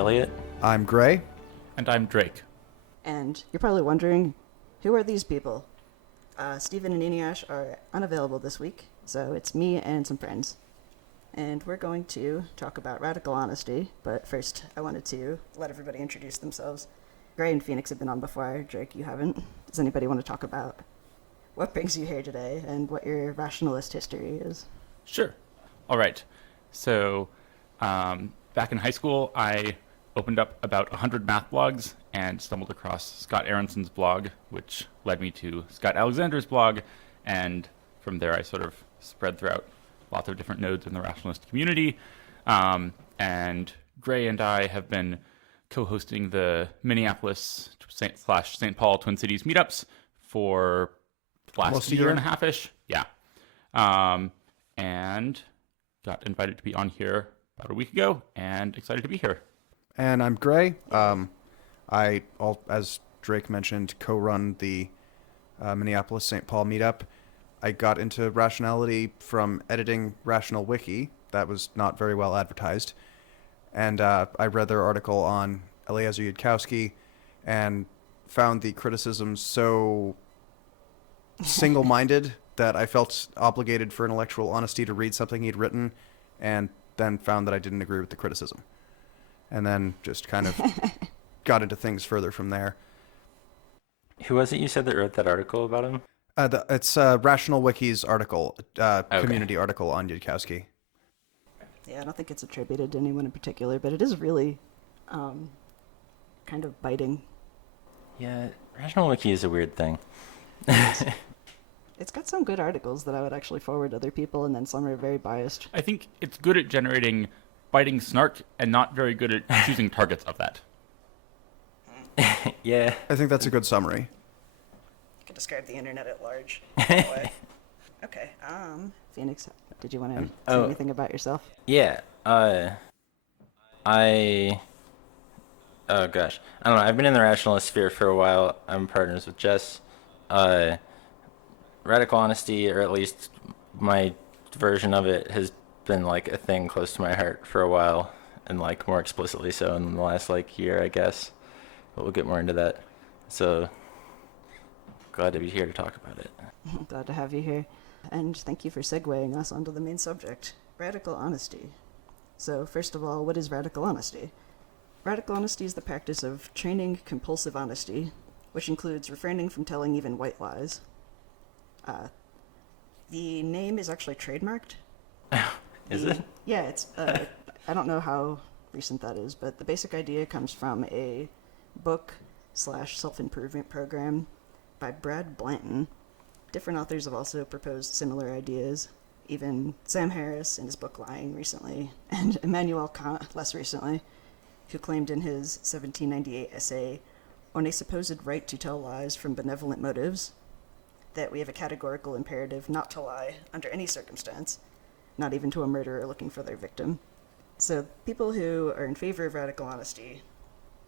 Elliot. I'm Gray. And I'm Drake. And you're probably wondering, who are these people? Stephen and Eneasz are unavailable this week, so it's me and some friends. And we're going to talk about radical honesty, but first I wanted to let everybody introduce themselves. Gray and Phoenix have been on before. Drake, you haven't. Does anybody want to talk about what brings you here today and what your rationalist history is? Sure. All right. So, back in high school, I opened up about 100 math blogs and stumbled across Scott Aronson's blog, which led me to Scott Alexander's blog, and from there I sort of spread throughout lots of different nodes in the rationalist community. And Gray and I have been co-hosting the Minneapolis /St. Paul Twin Cities meetups for the last Almost a year year and a half-ish. Yeah. And got invited to be on here about a week ago, and excited to be here. And I'm Gray. As Drake mentioned, co-run the Minneapolis St. Paul meetup. I got into rationality from editing Rational Wiki. That was not very well advertised. And I read their article on Eliezer Yudkowsky and found the criticisms so single-minded that I felt obligated for intellectual honesty to read something he'd written, and then found that I didn't agree with the criticism. And then just kind of got into things further from there. Who was it you said that wrote that article about him? It's Rational Wiki's article, community article on Yudkowsky. Yeah, I don't think it's attributed to anyone in particular, but it is really kind of biting. Yeah, Rational Wiki is a weird thing. It's got some good articles that I would actually forward to other people, and then some are very biased. I think it's good at generating biting snark and not very good at choosing targets of that. Yeah. I think that's a good summary. You could describe the internet at large that way. Okay, Phoenix, did you want to say anything about yourself? Yeah. Oh gosh. I don't know. I've been in the rationalist sphere for a while. I'm partners with Jess. Radical honesty, or at least my version of it, has been like a thing close to my heart for a while, and like more explicitly so in the last like year, I guess. But we'll get more into that. So glad to be here to talk about it. Glad to have you here. And thank you for segueing us onto the main subject, radical honesty. So first of all, what is radical honesty? Radical honesty is the practice of training compulsive honesty, which includes refraining from telling even white lies. The name is actually trademarked. Is it? Yeah, it's, I don't know how recent that is, but the basic idea comes from a book/self-improvement program by Brad Blanton. Different authors have also proposed similar ideas, even Sam Harris in his book Lying recently, and Immanuel Kant less recently, who claimed in his 1798 essay on a supposed right to tell lies from benevolent motives that we have a categorical imperative not to lie under any circumstance, not even to a murderer looking for their victim. So people who are in favor of radical honesty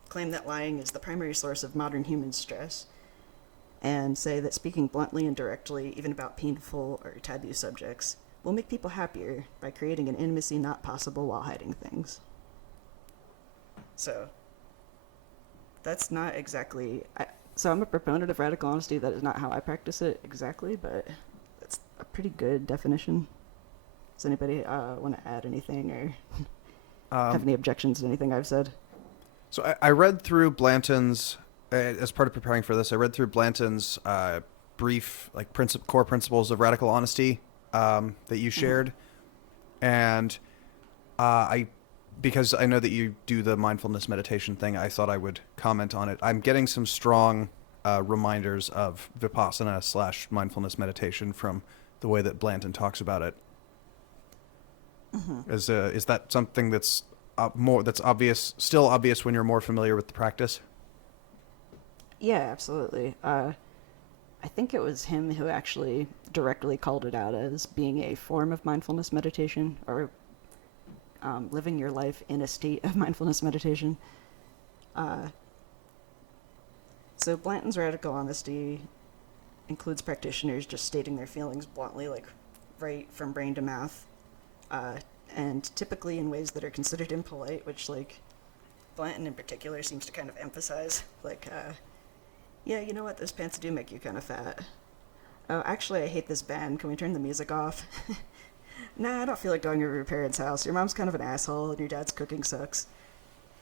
claim that lying is the primary source of modern human stress, and say that speaking bluntly and directly, even about painful or taboo subjects, will make people happier by creating an intimacy not possible while hiding things. So, that's not exactly... So I'm a proponent of radical honesty. That is not how I practice it exactly, but it's a pretty good definition. Does anybody want to add anything or have any objections to anything I've said? So I read through Blanton's, as part of preparing for this, I read through Blanton's brief core principles of radical honesty that you shared. And because I know that you do the mindfulness meditation thing, I thought I would comment on it. I'm getting some strong reminders of Vipassana / mindfulness meditation from the way that Blanton talks about it. Mm-hmm. Is that something that's obvious, still obvious when you're more familiar with the practice? Yeah, absolutely. I think it was him who actually directly called it out as being a form of mindfulness meditation, or living your life in a state of mindfulness meditation. So Blanton's radical honesty includes practitioners just stating their feelings bluntly, like right from brain to mouth, and typically in ways that are considered impolite, which, like, Blanton in particular seems to kind of emphasize, like, yeah, you know what, those pants do make you kind of fat. Oh, actually, I hate this band. Can we turn the music off? Nah, I don't feel like going over your parents' house. Your mom's kind of an asshole, and your dad's cooking sucks.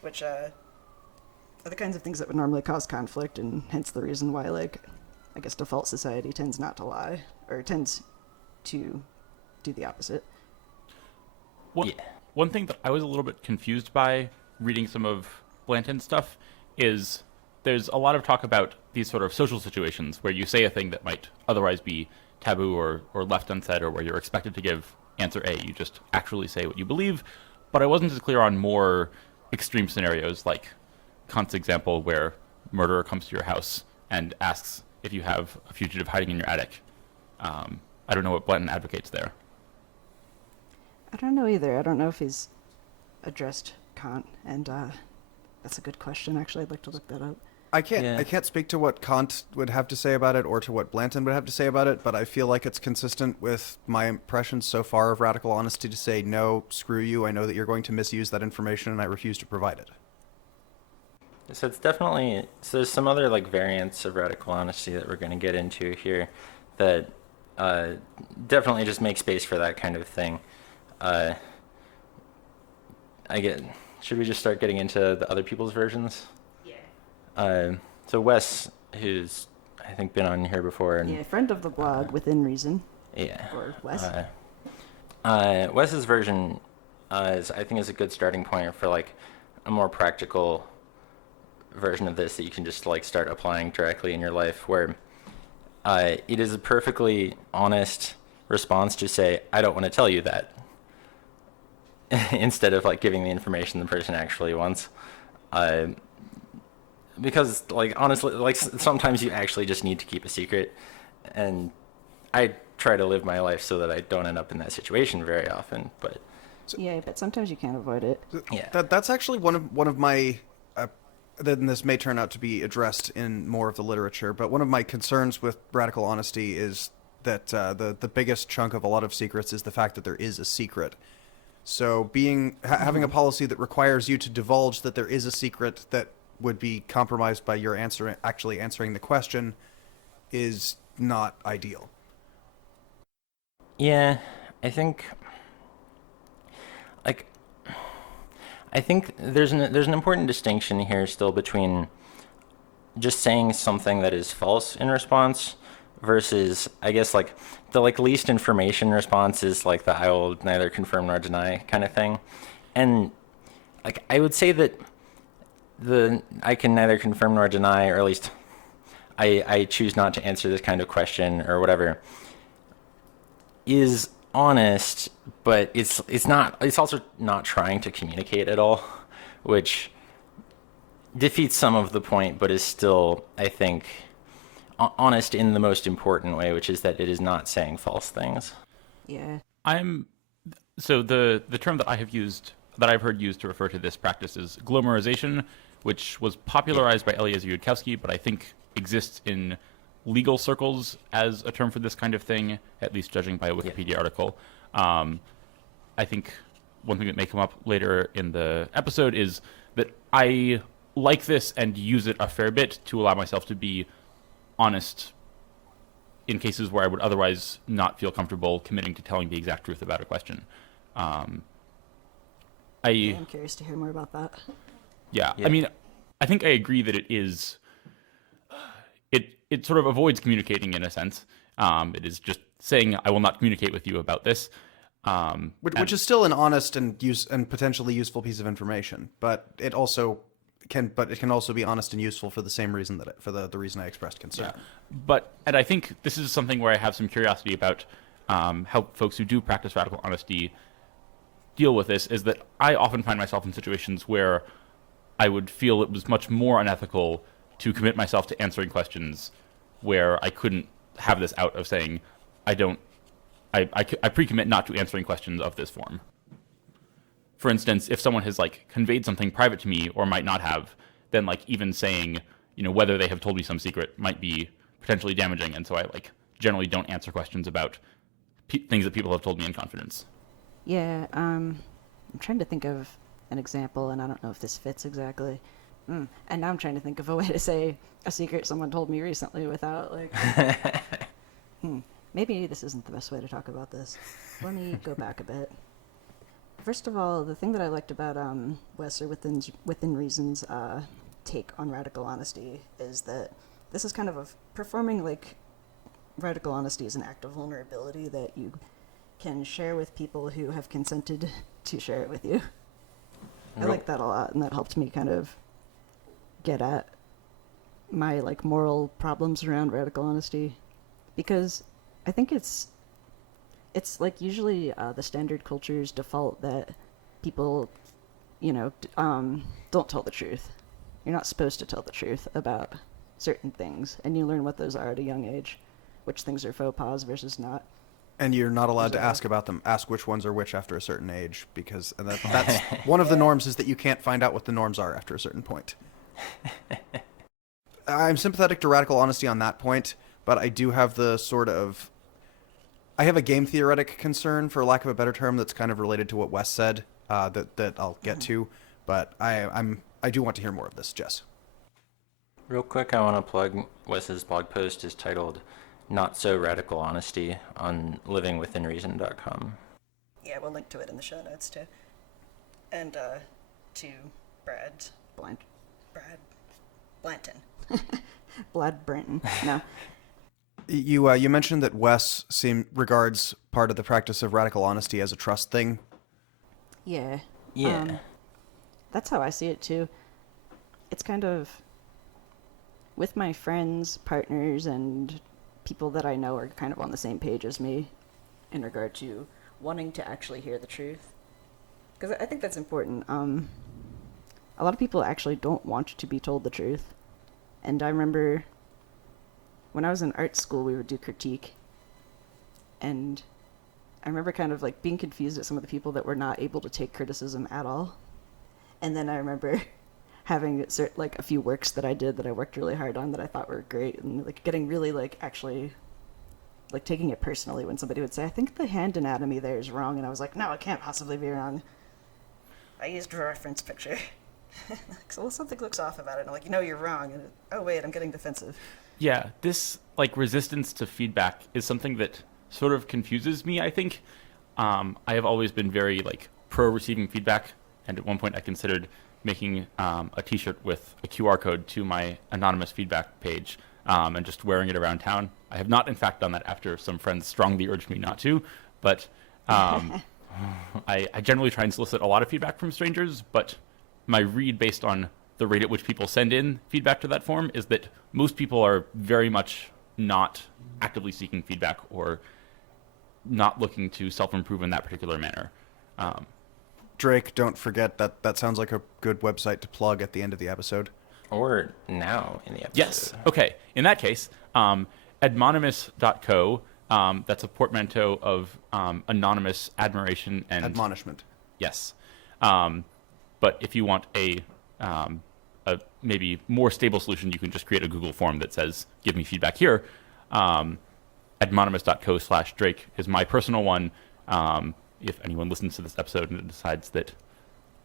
Which, are the kinds of things that would normally cause conflict, and hence the reason why, like, I guess default society tends not to lie, or tends to do the opposite. One thing that I was a little bit confused by reading some of Blanton's stuff is there's a lot of talk about these sort of social situations where you say a thing that might otherwise be taboo or left unsaid, or where you're expected to give answer A. You just actually say what you believe. But I wasn't as clear on more extreme scenarios, like Kant's example where murderer comes to your house and asks if you have a fugitive hiding in your attic. I don't know what Blanton advocates there. I don't know either. I don't know if he's addressed Kant, and that's a good question. Actually, I'd like to look that up. I can't speak to what Kant would have to say about it or to what Blanton would have to say about it, but I feel like it's consistent with my impressions so far of radical honesty to say, no, screw you, I know that you're going to misuse that information and I refuse to provide it. So it's definitely, so there's some other like variants of radical honesty that we're going to get into here that definitely just make space for that kind of thing. Should we just start getting into the other people's versions? So Wes, who's I think been on here before, and Yeah, friend of the blog, Within Reason. yeah, Or Wes. Wes's version I think is a good starting point for like a more practical version of this that you can just like start applying directly in your life, where it is a perfectly honest response to say, I don't want to tell you that, instead of like giving the information the person actually wants. Because like honestly, like sometimes you actually just need to keep a secret, and I try to live my life so that I don't end up in that situation very often, but Yeah, but sometimes you can't avoid it. yeah. That's actually one of my then this may turn out to be addressed in more of the literature, but one of my concerns with radical honesty is that the biggest chunk of a lot of secrets is the fact that there is a secret. So having a policy that requires you to divulge that there is a secret that would be compromised by your actually answering the question is not ideal. Yeah, I think there's an important distinction here still between just saying something that is false in response versus, I guess, like the like least information response is like the I will neither confirm nor deny kind of thing. And like I would say that I can neither confirm nor deny, or at least I choose not to answer this kind of question or whatever, is honest, but it's also not trying to communicate at all, which defeats some of the point, but is still, I think, honest in the most important way, which is that it is not saying false things. Yeah. So the term that I've heard used to refer to this practice is glomerization, which was popularized by Eliezer Yudkowsky, but I think exists in legal circles as a term for this kind of thing, at least judging by a Wikipedia article. I think one thing that may come up later in the episode is that I like this and use it a fair bit to allow myself to be honest in cases where I would otherwise not feel comfortable committing to telling the exact truth about a question. I'm curious to hear more about that. Yeah, I mean, I think I agree that it is. It sort of avoids communicating in a sense. It is just saying I will not communicate with you about this, Which is still an honest and potentially useful piece of information, but it can also be honest and useful for the same reason for the reason I expressed concern. Yeah. And I think this is something where I have some curiosity about how folks who do practice radical honesty deal with this. Is that I often find myself in situations where I would feel it was much more unethical to commit myself to answering questions where I couldn't have this out of saying I pre-commit not to answering questions of this form. For instance, if someone has like conveyed something private to me or might not have, then like even saying, whether they have told me some secret might be potentially damaging, and so I like generally don't answer questions about things that people have told me in confidence. Yeah, I'm trying to think of an example, and I don't know if this fits exactly. And now I'm trying to think of a way to say a secret someone told me recently without, like... Maybe this isn't the best way to talk about this. Let me go back a bit. First of all, the thing that I liked about Wes, or Within Reason's take on radical honesty, is that this is kind of performing like radical honesty is an act of vulnerability that you can share with people who have consented to share it with you. I like that a lot, and that helped me kind of get at my like moral problems around radical honesty, because I think it's like usually the standard culture's default that people, don't tell the truth. You're not supposed to tell the truth about certain things, and you learn what those are at a young age, which things are faux pas versus not. And you're not allowed to ask about them. Ask which ones are which after a certain age, because that's one of the norms is that you can't find out what the norms are after a certain point. I'm sympathetic to radical honesty on that point, but I do have I have a game theoretic concern, for lack of a better term, that's kind of related to what Wes said, that I'll get to, but I do want to hear more of this, Jess. Real quick, I want to plug Wes's blog post is titled Not So Radical Honesty on livingwithinreason.com. Yeah, we'll link to it in the show notes too. And to Brad Blanton. Brad Brenton. No. You mentioned that Wes regards part of the practice of radical honesty as a trust thing. Yeah. Yeah. That's how I see it too. It's kind of with my friends, partners, and people that I know are kind of on the same page as me in regard to wanting to actually hear the truth. Because I think that's important. A lot of people actually don't want to be told the truth. And I remember when I was in art school, we would do critique. And I remember kind of like being confused at some of the people that were not able to take criticism at all. And then I remember having like a few works that I did that I worked really hard on that I thought were great, and like getting really like actually like taking it personally when somebody would say, I think the hand anatomy there is wrong, and I was like, no, it can't possibly be wrong. I used a reference picture. Like, so, well, something looks off about it, and I'm like, you're wrong, and oh wait, I'm getting defensive. Yeah, this like resistance to feedback is something that sort of confuses me, I think. I have always been very like pro receiving feedback, and at one point I considered making a t-shirt with a QR code to my anonymous feedback page and just wearing it around town. I have not, in fact, done that after some friends strongly urged me not to, but I generally try and solicit a lot of feedback from strangers, but my read based on the rate at which people send in feedback to that form is that most people are very much not actively seeking feedback or not looking to self-improve in that particular manner. Drake, don't forget that sounds like a good website to plug at the end of the episode. Or now in the episode. Yes. Okay. In that case, admonymous.co, that's a portmanteau of anonymous, admiration, and... Admonishment. Yes. But if you want a maybe more stable solution, you can just create a Google form that says, give me feedback here. Admonymous.co/Drake is my personal one. If anyone listens to this episode and decides that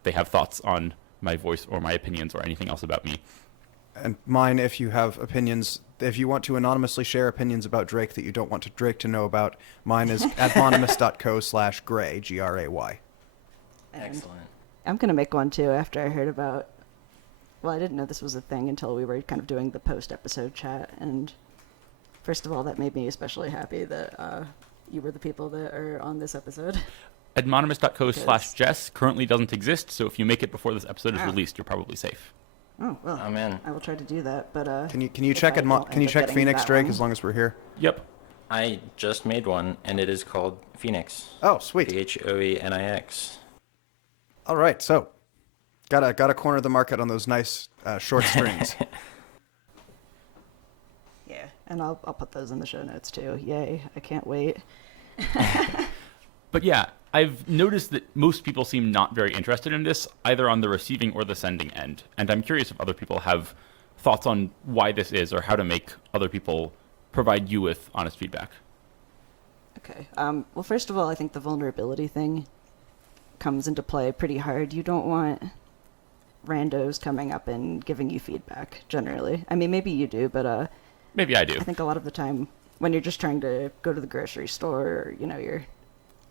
they have thoughts on my voice or my opinions or anything else about me. And mine, if you have opinions, if you want to anonymously share opinions about Drake that you don't want Drake to know about, mine is admonymous.co/Gray, Gray. Excellent. I'm going to make one too after I heard about, well, I didn't know this was a thing until we were kind of doing the post-episode chat. And first of all, that made me especially happy that you were the people that are on this episode. Admonymous.co/Jess currently doesn't exist, so if you make it before this episode is released, you're probably safe. Oh, well, I'm in. I will try to do that, but can you check Phoenix, Drake, as long as we're here? Yep. I just made one, and it is called Phoenix. Oh, sweet. Phoenix. All right, so gotta corner the market on those nice short strings. Yeah, and I'll put those in the show notes too. Yay, I can't wait. But yeah, I've noticed that most people seem not very interested in this, either on the receiving or the sending end. And I'm curious if other people have thoughts on why this is or how to make other people provide you with honest feedback. Okay. Well, first of all, I think the vulnerability thing comes into play pretty hard. You don't want randos coming up and giving you feedback, generally. I mean, maybe you do, but Maybe I do. I think a lot of the time when you're just trying to go to the grocery store, or, you're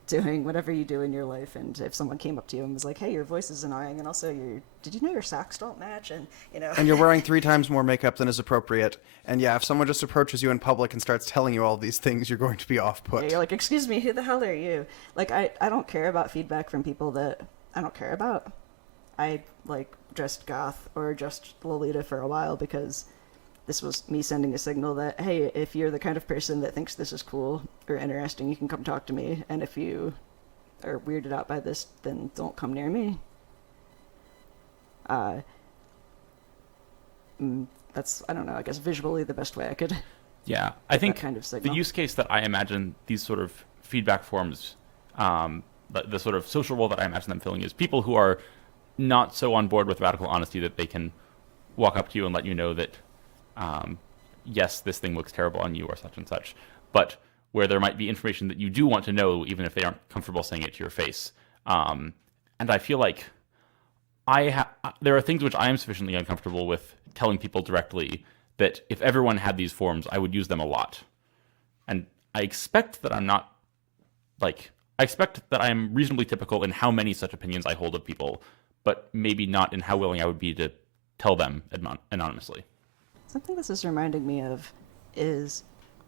doing whatever you do in your life, and if someone came up to you and was like, hey, your voice is annoying, and also did you know your socks don't match? And, And you're wearing 3 times more makeup than is appropriate. And yeah, if someone just approaches you in public and starts telling you all these things, you're going to be off-put. Yeah, you're like, excuse me, who the hell are you? Like, I don't care about feedback from people that I don't care about. I, dressed goth or just Lolita for a while because this was me sending a signal that, hey, if you're the kind of person that thinks this is cool or interesting, you can come talk to me. And if you are weirded out by this, then don't come near me. That's, I don't know, I guess visually the best way I could. Yeah, I think kind of the signal. use case that I imagine these sort of feedback forms, the sort of social role that I imagine them filling is people who are not so on board with radical honesty that they can walk up to you and let you know that, yes, this thing looks terrible on you or such and such, but where there might be information that you do want to know, even if they aren't comfortable saying it to your face. And I feel like there are things which I am sufficiently uncomfortable with telling people directly that if everyone had these forms, I would use them a lot. And I expect that I expect that I am reasonably typical in how many such opinions I hold of people, but maybe not in how willing I would be to tell them anonymously. Something this is reminding me of is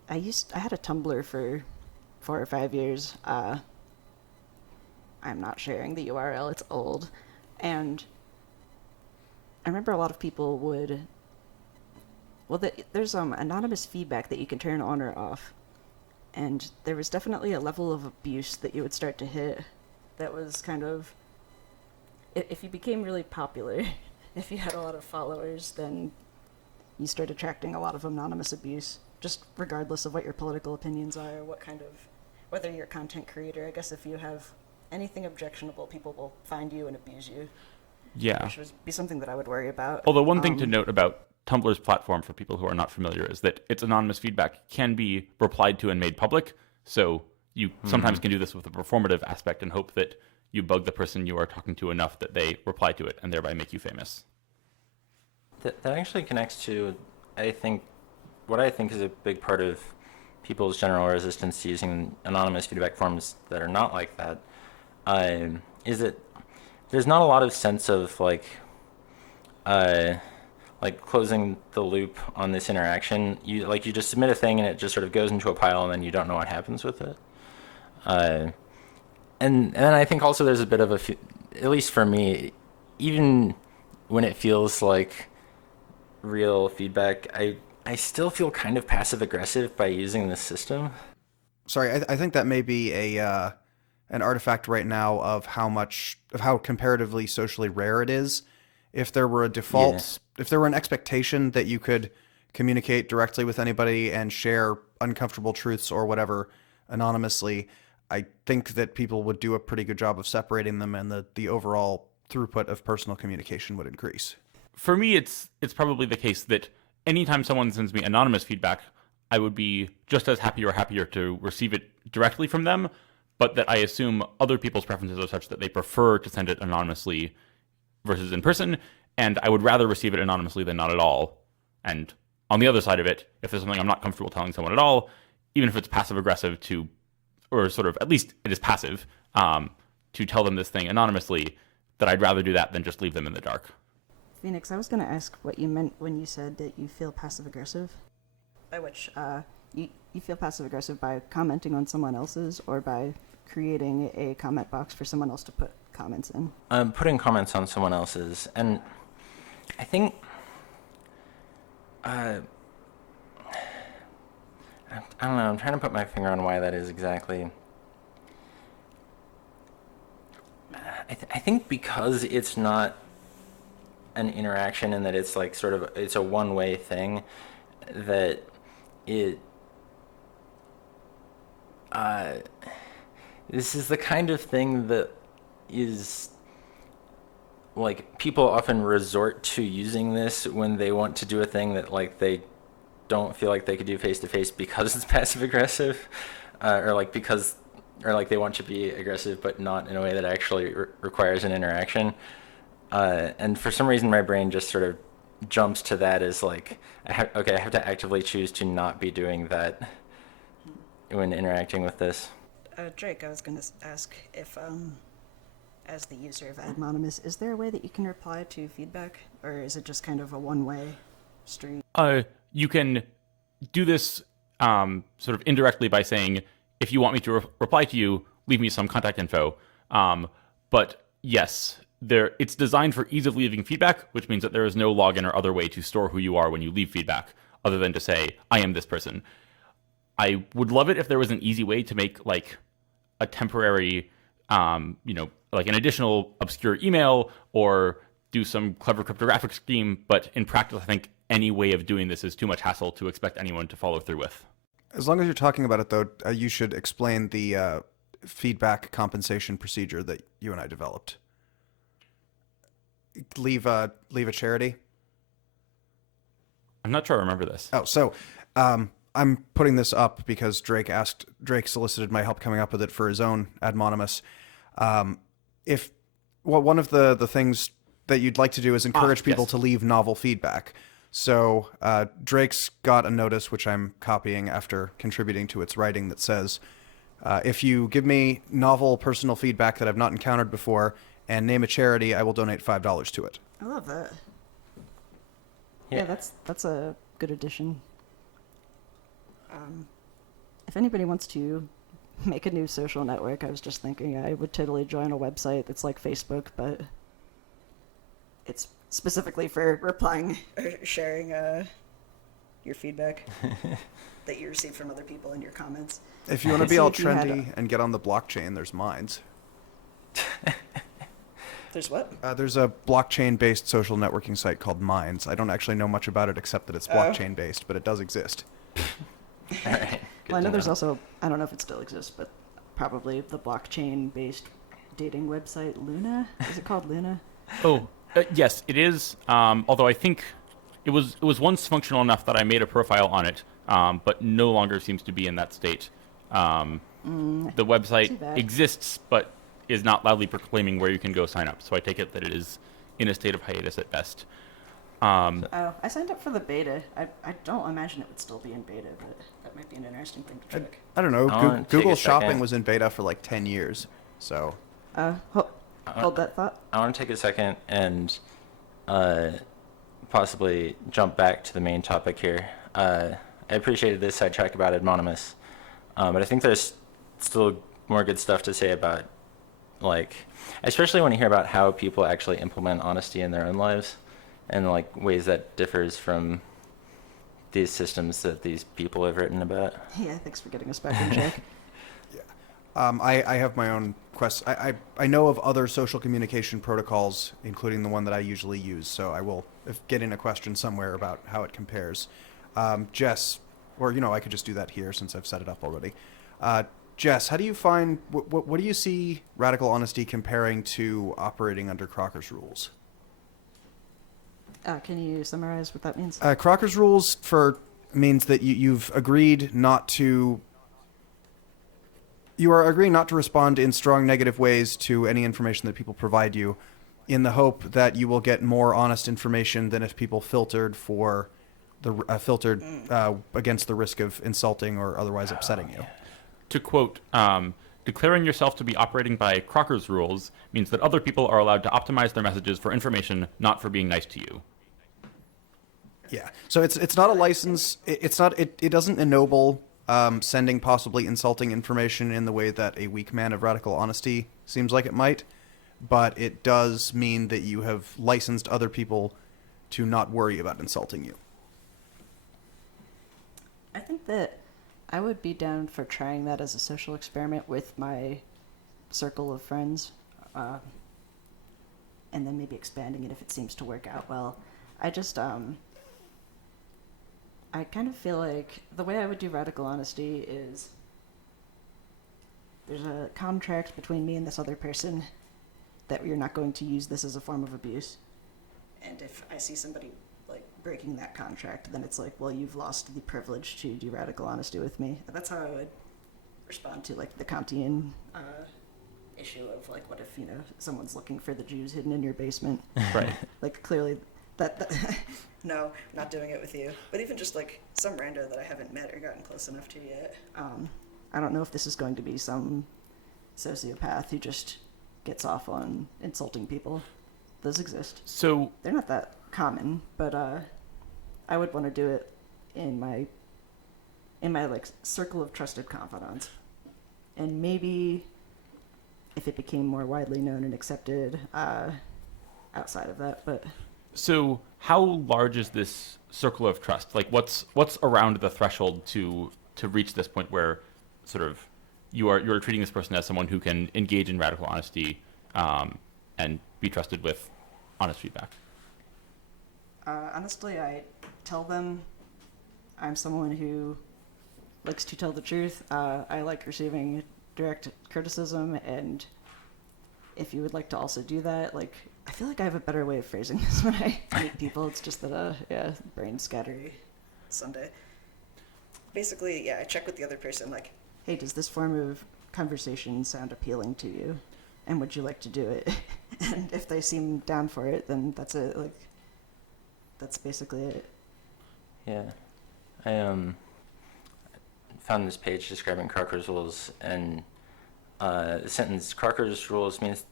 I had a Tumblr for 4 or 5 years. I'm not sharing the URL, it's old. And I remember a lot of people would, there's anonymous feedback that you can turn on or off. And there was definitely a level of abuse that you would start to hit that was kind of, if you became really popular, if you had a lot of followers, then you start attracting a lot of anonymous abuse, just regardless of what your political opinions are, whether you're a content creator. I guess if you have anything objectionable, people will find you and abuse you. Yeah. Which would be something that I would worry about. Although one thing to note about Tumblr's platform for people who are not familiar is that its anonymous feedback can be replied to and made public. So you sometimes can do this with a performative aspect and hope that you bug the person you are talking to enough that they reply to it and thereby make you famous. That actually connects to, what I think is a big part of people's general resistance to using anonymous feedback forms that are not like that, is that there's not a lot of sense of closing the loop on this interaction. You just submit a thing and it just sort of goes into a pile and then you don't know what happens with it. And then I think also there's a bit of at least for me, even when it feels like real feedback, I still feel kind of passive aggressive by using this system. Sorry, I think that may be an artifact right now of how comparatively socially rare it is. If there were a default, if there were an expectation that you could communicate directly with anybody and share uncomfortable truths or whatever anonymously, I think that people would do a pretty good job of separating them, and the overall throughput of personal communication would increase. For me, it's probably the case that anytime someone sends me anonymous feedback, I would be just as happy or happier to receive it directly from them, but that I assume other people's preferences are such that they prefer to send it anonymously versus in person, and I would rather receive it anonymously than not at all. And on the other side of it, if there's something I'm not comfortable telling someone at all, even if it's passive-aggressive or sort of, at least it is passive, to tell them this thing anonymously, that I'd rather do that than just leave them in the dark. Phoenix, I was going to ask what you meant when you said that you feel passive-aggressive. By which, you feel passive-aggressive by commenting on someone else's or by creating a comment box for someone else to put comments in? Putting comments on someone else's. And I think... I don't know, I'm trying to put my finger on why that is exactly. I think because it's not an interaction and that it's it's a one-way thing, that this is the kind of thing that is people often resort to using this when they want to do a thing that they don't feel like they could do face to face because it's passive aggressive, or because or like they want to be aggressive, but not in a way that actually requires an interaction. And for some reason, my brain just sort of jumps to that as like, okay, I have to actively choose to not be doing that when interacting with this. Drake, I was going to ask if, as the user of Admonymous, is there a way that you can reply to feedback, or is it just kind of a one-way street? You can do this sort of indirectly by saying, if you want me to reply to you, leave me some contact info. But yes, it's designed for ease of leaving feedback, which means that there is no login or other way to store who you are when you leave feedback, other than to say, I am this person. I would love it if there was an easy way to make like a temporary, like an additional obscure email or do some clever cryptographic scheme. But in practice, I think any way of doing this is too much hassle to expect anyone to follow through with. As long as you're talking about it, though, you should explain the feedback compensation procedure that you and I developed. Leave a charity. I'm not sure I remember this. Oh, so I'm putting this up because Drake solicited my help coming up with it for his own Admonymous. One of the things that you'd like to do is encourage people yes. to leave novel feedback. So Drake's got a notice, which I'm copying after contributing to its writing, that says, if you give me novel personal feedback that I've not encountered before and name a charity, I will donate $5 to it. I love that. Yeah. Yeah, that's a good addition. If anybody wants to make a new social network, I was just thinking I would totally join a website that's like Facebook, but it's specifically for replying or sharing your feedback that you receive from other people in your comments. If you want to be all See if you had trendy and get on the blockchain, there's Minds. There's what? There's a blockchain-based social networking site called Minds. I don't actually know much about it except that it's blockchain-based, but it does exist. All right. Well, I know there's also, I don't know if it still exists, but probably the blockchain-based dating website Luna. Is it called Luna? Oh, yes, it is. Although I think it was once functional enough that I made a profile on it, but no longer seems to be in that state. The website exists, but is not loudly proclaiming where you can go sign up. So I take it that it is in a state of hiatus at best. I signed up for the beta. I don't imagine it would still be in beta, but that might be an interesting thing to check. I don't know. I wanna take Google a Shopping second. was in beta for like 10 years, so... Hold that thought. I want to take a second and possibly jump back to the main topic here. I appreciated this sidetrack about Admonymous, but I think there's still more good stuff to say about, like, especially when you hear about how people actually implement honesty in their own lives and like ways that differs from these systems that these people have written about. Yeah, thanks for getting us back in check. I have my own quest. I know of other social communication protocols, including the one that I usually use, so I will get in a question somewhere about how it compares. Jess, or, I could just do that here since I've set it up already. Jess, how do you find, what do you see radical honesty comparing to operating under Crocker's rules? Can you summarize what that means? Crocker's rules means that you've agreed not to... You are agreeing not to respond in strong negative ways to any information that people provide you, in the hope that you will get more honest information than if people filtered against the risk of insulting or otherwise upsetting you. To quote, declaring yourself to be operating by Crocker's rules means that other people are allowed to optimize their messages for information, not for being nice to you. Yeah. So it's not a license. It doesn't ennoble sending possibly insulting information in the way that a weak man of radical honesty seems like it might, but it does mean that you have licensed other people to not worry about insulting you. I think that I would be down for trying that as a social experiment with my circle of friends, and then maybe expanding it if it seems to work out well. I kind of feel like the way I would do radical honesty is there's a contract between me and this other person that we're not going to use this as a form of abuse. And if I see somebody like breaking that contract, then it's like, well, you've lost the privilege to do radical honesty with me. That's how I would respond to like the Kantian issue of like, what if someone's looking for the Jews hidden in your basement? Right. Like clearly that no, not doing it with you. But even just like some rando that I haven't met or gotten close enough to yet. I don't know if this is going to be some sociopath who just gets off on insulting people. Those exist. So They're not that common, but I would want to do it in my like circle of trusted confidants. And maybe if it became more widely known and accepted outside of that, but So how large is this circle of trust? Like what's around the threshold to reach this point where sort of you're treating this person as someone who can engage in radical honesty and be trusted with honest feedback? honestly, I tell them I'm someone who likes to tell the truth. I like receiving direct criticism, and if you would like to also do that, like, I feel like I have a better way of phrasing this when I meet people. It's just that, brain scattery Sunday. Basically, yeah, I check with the other person, like, hey, does this form of conversation sound appealing to you? And would you like to do it? And if they seem down for it, then that's it. Like, that's basically it. Yeah. I found this page describing Crocker's rules, and the sentence, Crocker's rules means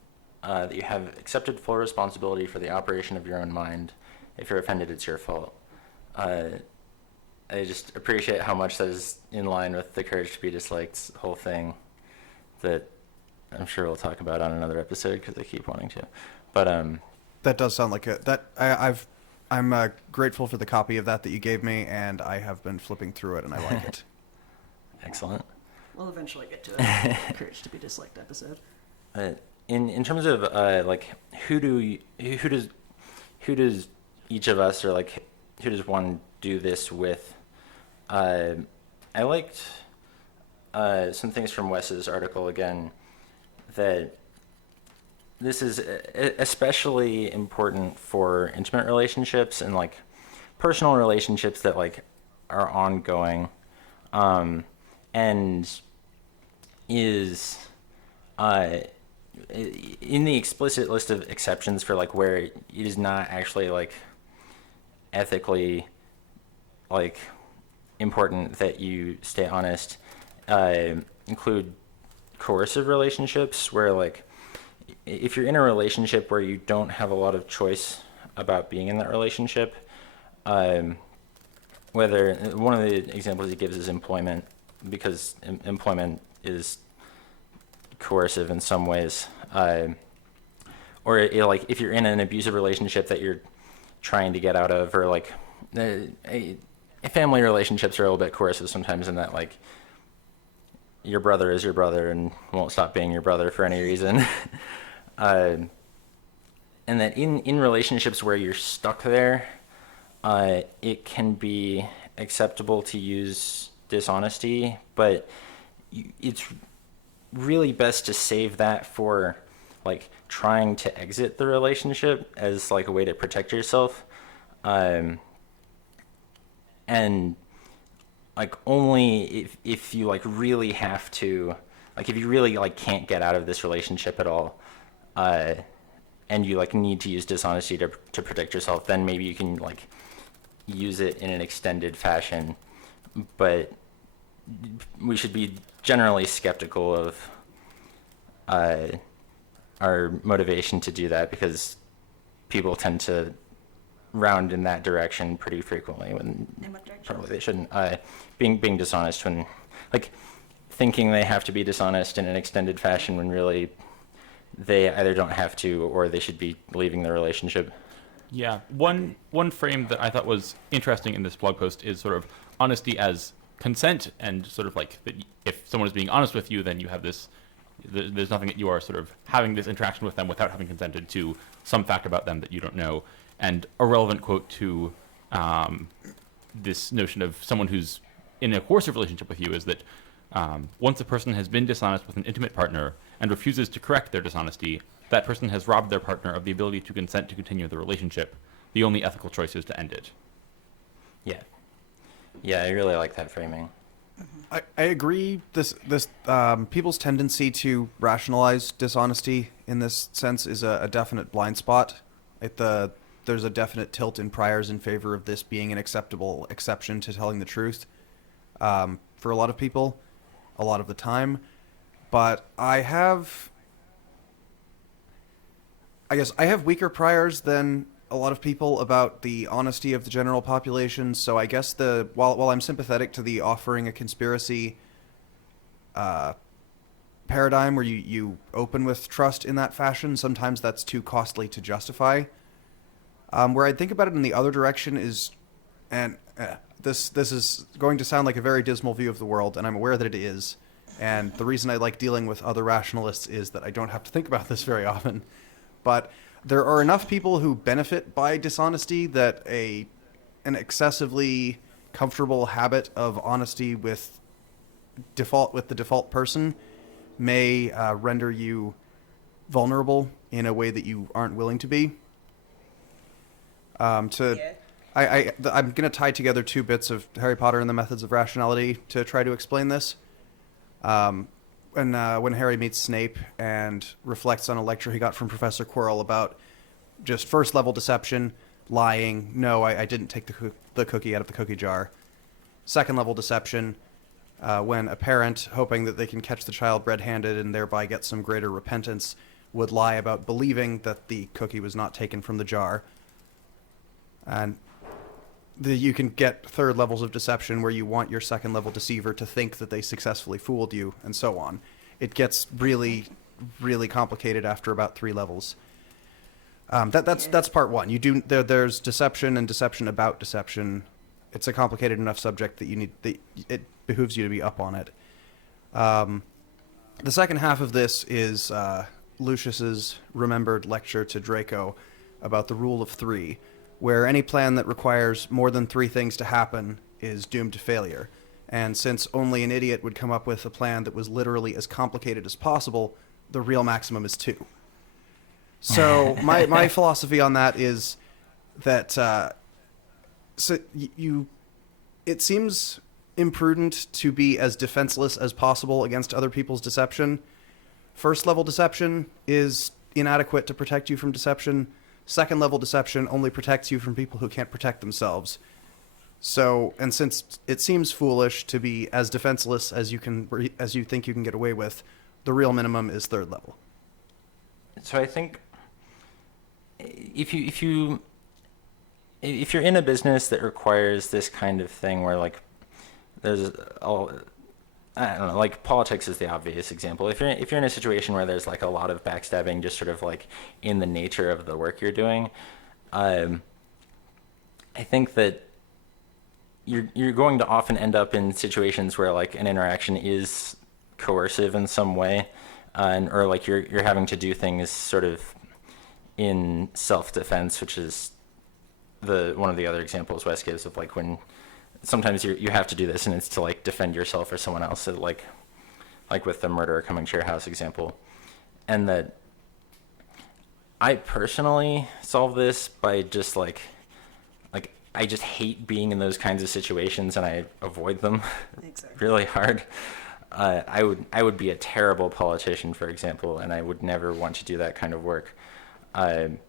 that you have accepted full responsibility for the operation of your own mind. If you're offended, it's your fault. I just appreciate how much that is in line with the Courage to be Disliked whole thing that I'm sure we'll talk about on another episode because I keep wanting to. But that does sound like I'm grateful for the copy of that you gave me, and I have been flipping through it, and I like it. Excellent. We'll eventually get to a Courage to be Disliked episode. In terms of like who does each of us, or like who does one do this with? I liked some things from Wes's article again, that this is especially important for intimate relationships and like personal relationships that like are ongoing, and is in the explicit list of exceptions for like where it is not actually like ethically like important that you stay honest, include coercive relationships, where like if you're in a relationship where you don't have a lot of choice about being in that relationship, whether one of the examples he gives is employment, because employment is coercive in some ways, or like if you're in an abusive relationship that you're trying to get out of, or like family relationships are a little bit coercive sometimes, in that like your brother is your brother and won't stop being your brother for any reason. And that in relationships where you're stuck there, it can be acceptable to use dishonesty, but it's really best to save that for like trying to exit the relationship as like a way to protect yourself, and like only if you like really have to, like if you really like can't get out of this relationship at all, and you like need to use dishonesty to protect yourself, then maybe you can like use it in an extended fashion. But we should be generally skeptical of our motivation to do that, because people tend to round in that direction pretty frequently when probably they shouldn't. Being dishonest when, like, thinking they have to be dishonest in an extended fashion when really they either don't have to or they should be leaving the relationship. Yeah, one frame that I thought was interesting in this blog post is sort of honesty as consent, and sort of like that if someone is being honest with you, then you have this, there's nothing that you are sort of having this interaction with them without having consented to some fact about them that you don't know. And a relevant quote to this notion of someone who's in a coercive relationship with you is that once a person has been dishonest with an intimate partner and refuses to correct their dishonesty, that person has robbed their partner of the ability to consent to continue the relationship. The only ethical choice is to end it. Yeah, I really like that framing. I agree. This people's tendency to rationalize dishonesty in this sense is a definite blind spot. There's a definite tilt in priors in favor of this being an acceptable exception to telling the truth for a lot of people, a lot of the time. But I guess I have weaker priors than a lot of people about the honesty of the general population. So I guess while I'm sympathetic to the offering a conspiracy paradigm where you open with trust in that fashion, sometimes that's too costly to justify. Where I'd think about it in the other direction is, and this is going to sound like a very dismal view of the world, and I'm aware that it is. And the reason I like dealing with other rationalists is that I don't have to think about this very often. But there are enough people who benefit by dishonesty that an excessively comfortable habit of honesty with the default person may render you vulnerable in a way that you aren't willing to be. I'm going to tie together two bits of Harry Potter and the Methods of Rationality to try to explain this. When Harry meets Snape and reflects on a lecture he got from Professor Quirrell about just first-level deception, lying, no, I didn't take the cookie out of the cookie jar. Second-level deception, when a parent, hoping that they can catch the child red-handed and thereby get some greater repentance, would lie about believing that the cookie was not taken from the jar. And you can get third levels of deception where you want your second level deceiver to think that they successfully fooled you, and so on. It gets really, really complicated after about 3 levels. That's part one. There's deception and deception about deception. It's a complicated enough subject that it behooves you to be up on it. The second half of this is Lucius's remembered lecture to Draco about the rule of 3. Where any plan that requires more than 3 things to happen is doomed to failure. And since only an idiot would come up with a plan that was literally as complicated as possible, the real maximum is 2. So my philosophy on that is that it seems imprudent to be as defenseless as possible against other people's deception. First level deception is inadequate to protect you from deception. Second level deception only protects you from people who can't protect themselves. So, and since it seems foolish to be as defenseless as you think you can get away with, the real minimum is third level. So I think if you're in a business that requires this kind of thing where like there's I don't know, like politics is the obvious example. If you're in a situation where there's like a lot of backstabbing, just sort of like in the nature of the work you're doing, I think that you're going to often end up in situations where like an interaction is coercive in some way, or like you're having to do things sort of in self-defense, which is one of the other examples Wes gives of like when sometimes you have to do this and it's to like defend yourself or someone else, so like with the murderer coming to your house example. And that I personally solve this by just like I just hate being in those kinds of situations and I avoid them Exactly. really hard. I would be a terrible politician, for example, and I would never want to do that kind of work. And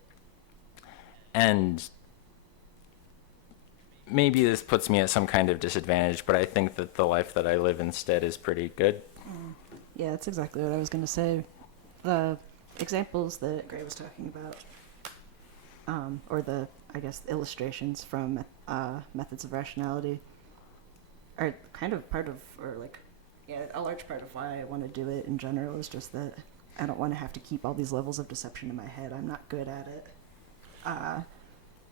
maybe this puts me at some kind of disadvantage, but I think that the life that I live instead is pretty good. Yeah, that's exactly what I was going to say. The examples that Gray was talking about, or the, I guess, illustrations from Methods of Rationality, are kind of part of, or like, yeah, a large part of why I want to do it in general is just that I don't want to have to keep all these levels of deception in my head. I'm not good at it.